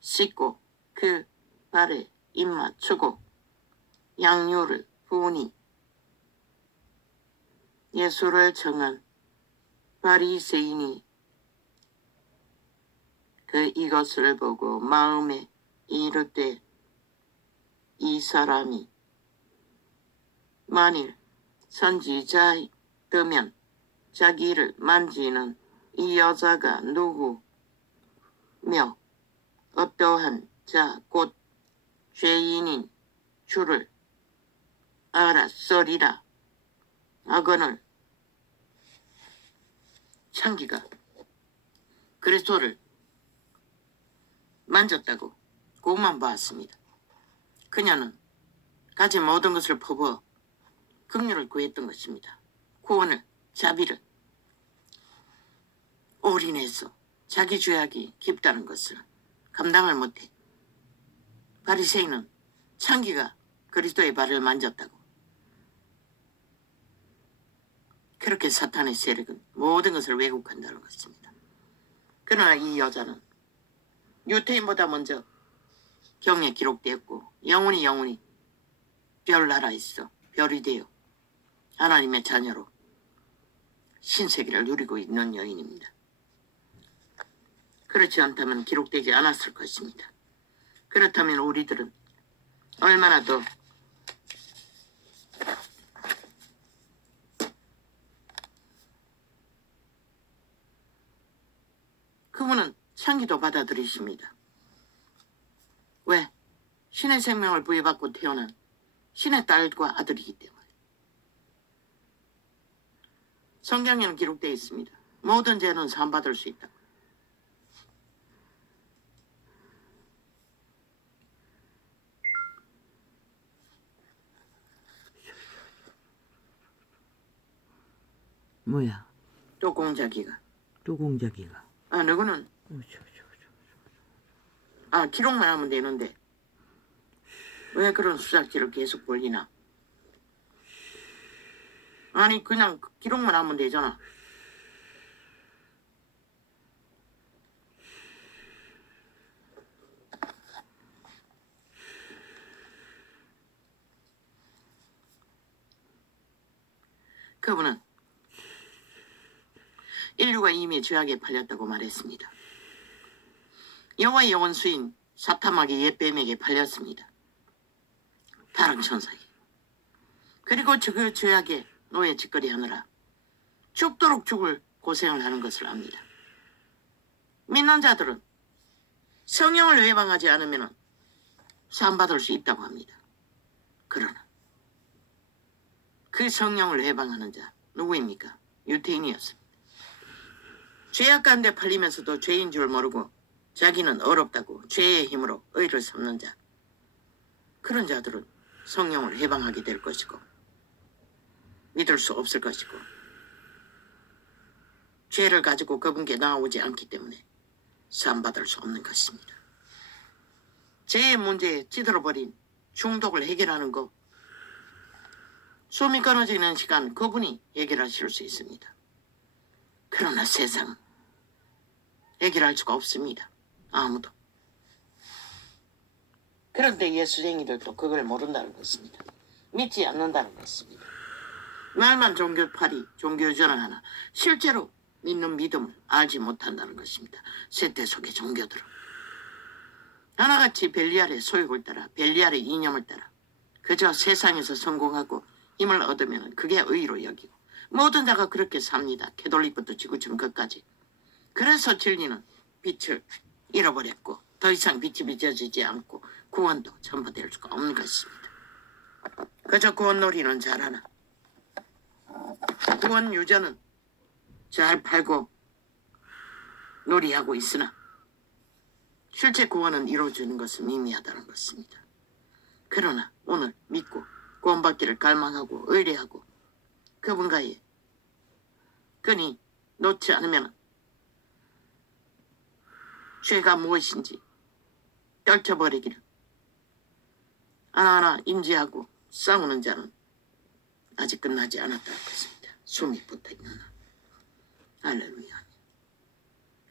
씻고 그 발에 입 맞추고 양유를 부으니 예수를 청한 바리새인이 그 이것을 보고 마음에 이르되 이 사람이 만일 선지자이면 자기를 만지는 이 여자가 누구며 어떠한 자 곧 죄인인 줄을 알았으리라 하거늘. 창기가 그리스도를 만졌다고 고만 보았습니다. 그녀는 가진 모든 것을 퍼부어 긍휼을 구했던 것입니다. 구원을, 자비를 올인해서 자기 죄악이 깊다는 것을 감당을 못해 바리새인은 창기가 그리스도의 발을 만졌다고. 그렇게 사탄의 세력은 모든 것을 왜곡한다는 것입니다. 그러나 이 여자는 유태인보다 먼저 경에 기록되었고 영원히 별나라에서 별이 되어 하나님의 자녀로 신세계를 누리고 있는 여인입니다. 그렇지 않다면 기록되지 않았을 것입니다. 그렇다면 우리들은 얼마나 더 그분은 창기도 받아들이십니다. 왜? 신의 생명을 부여받고 태어난 신의 딸과 아들이기 때문에. 성경에는 기록되어 있습니다. 모든 죄는 사함받을 수 있다. 뭐야? 또 공자기가. 또 공자기가. 아, 누구는 기록만 하면 되는데 왜 그런 수작질을 계속 벌리나? 아니 그냥 기록만 하면 되잖아. 그분은 인류가 이미 죄악에 팔렸다고 말했습니다. 여호와의 원수인 사탄마귀 옛뱀에게 팔렸습니다. 타락천사에게. 그리고 그 죄악에 노예 짓거리 하느라 죽도록 죽을 고생을 하는 것을 압니다. 믿는 자들은 성령을 외방하지 않으면 사함받을 수 있다고 합니다. 그러나 그 성령을 외방하는 자 누구입니까? 유태인이었습니다. 죄악 가운데 팔리면서도 죄인 줄 모르고 자기는 어렵다고 죄의 힘으로 의를 삼는 자. 그런 자들은 성령을 해방하게 될 것이고 믿을 수 없을 것이고 죄를 가지고 그분께 나오지 않기 때문에 사함받을 수 없는 것입니다. 죄의 문제에 찌들어버린 중독을 해결하는 것, 숨이 끊어지는 시간 그분이 해결하실 수 있습니다. 그러나 세상은 해결할 수가 없습니다. 아무도. 그런데 예수쟁이들도 그걸 모른다는 것입니다. 믿지 않는다는 것입니다. 말만 종교파리, 종교전을 하나 실제로 믿는 믿음을 알지 못한다는 것입니다. 세대 속의 종교들은 하나같이 벨리알의 소욕을 따라 벨리알의 이념을 따라 그저 세상에서 성공하고 힘을 얻으면 그게 의로 여기고 모든 자가 그렇게 삽니다. 캐톨릭부터 지구촌 끝까지. 그래서 진리는 빛을 잃어버렸고 더 이상 빛이 비춰지지 않고 구원도 전파될 수가 없는 것입니다. 그저 구원놀이는 잘하나 구원 유저는 잘 팔고 놀이하고 있으나 실제 구원은 이루어지는 것은 미미하다는 것입니다. 그러나 오늘 믿고 구원받기를 갈망하고 의뢰하고 그분과의 끈이 놓지 않으면 죄가 무엇인지 떨쳐버리기를 하나하나 인지하고 싸우는 자는 아직 끝나지 않았다는 것입니다. 숨이 붙어있는 한. 할렐루야.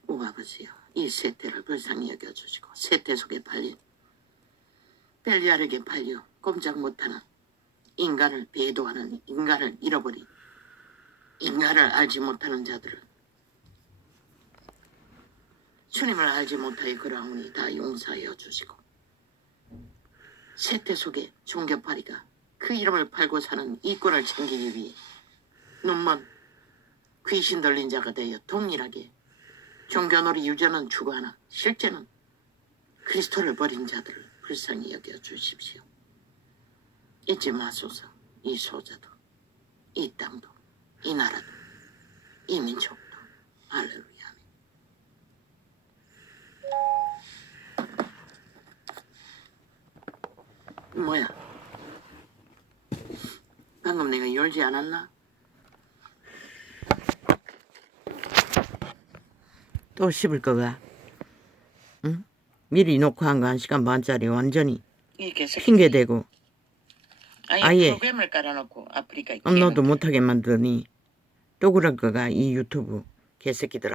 오 아버지여, 이 세태를 불쌍히 여겨주시고 세태 속에 팔린 벨리알에게 팔려 꼼짝 못하는 인간을 배도하는 인간을 잃어버린 인간을 알지 못하는 자들을 주님을 알지 못하여 그러하오니 다 용서하여 주시고 세태 속에 종교파리가 그 이름을 팔고 사는 이권을 챙기기 위해 눈먼 귀신 들린 자가 되어 동일하게 종교놀이 유저는 추구하나 실제는 그리스도를 버린 자들을 불쌍히 여겨 주십시오. 잊지 마소서. 이 소자도 이 땅도 이 나라도 이 민족도. 할렐루야. 뭐야? 방금 내가 열지 않았나? 또 씹을 거가? 응? 미리 놓고 한 거 1시간 반짜리 완전히 이게 핑계대고 아예 프로그램을 깔아놓고 아프리카 업로드 못하게 만드니 또 그럴 거가 이 유튜브 개새끼들.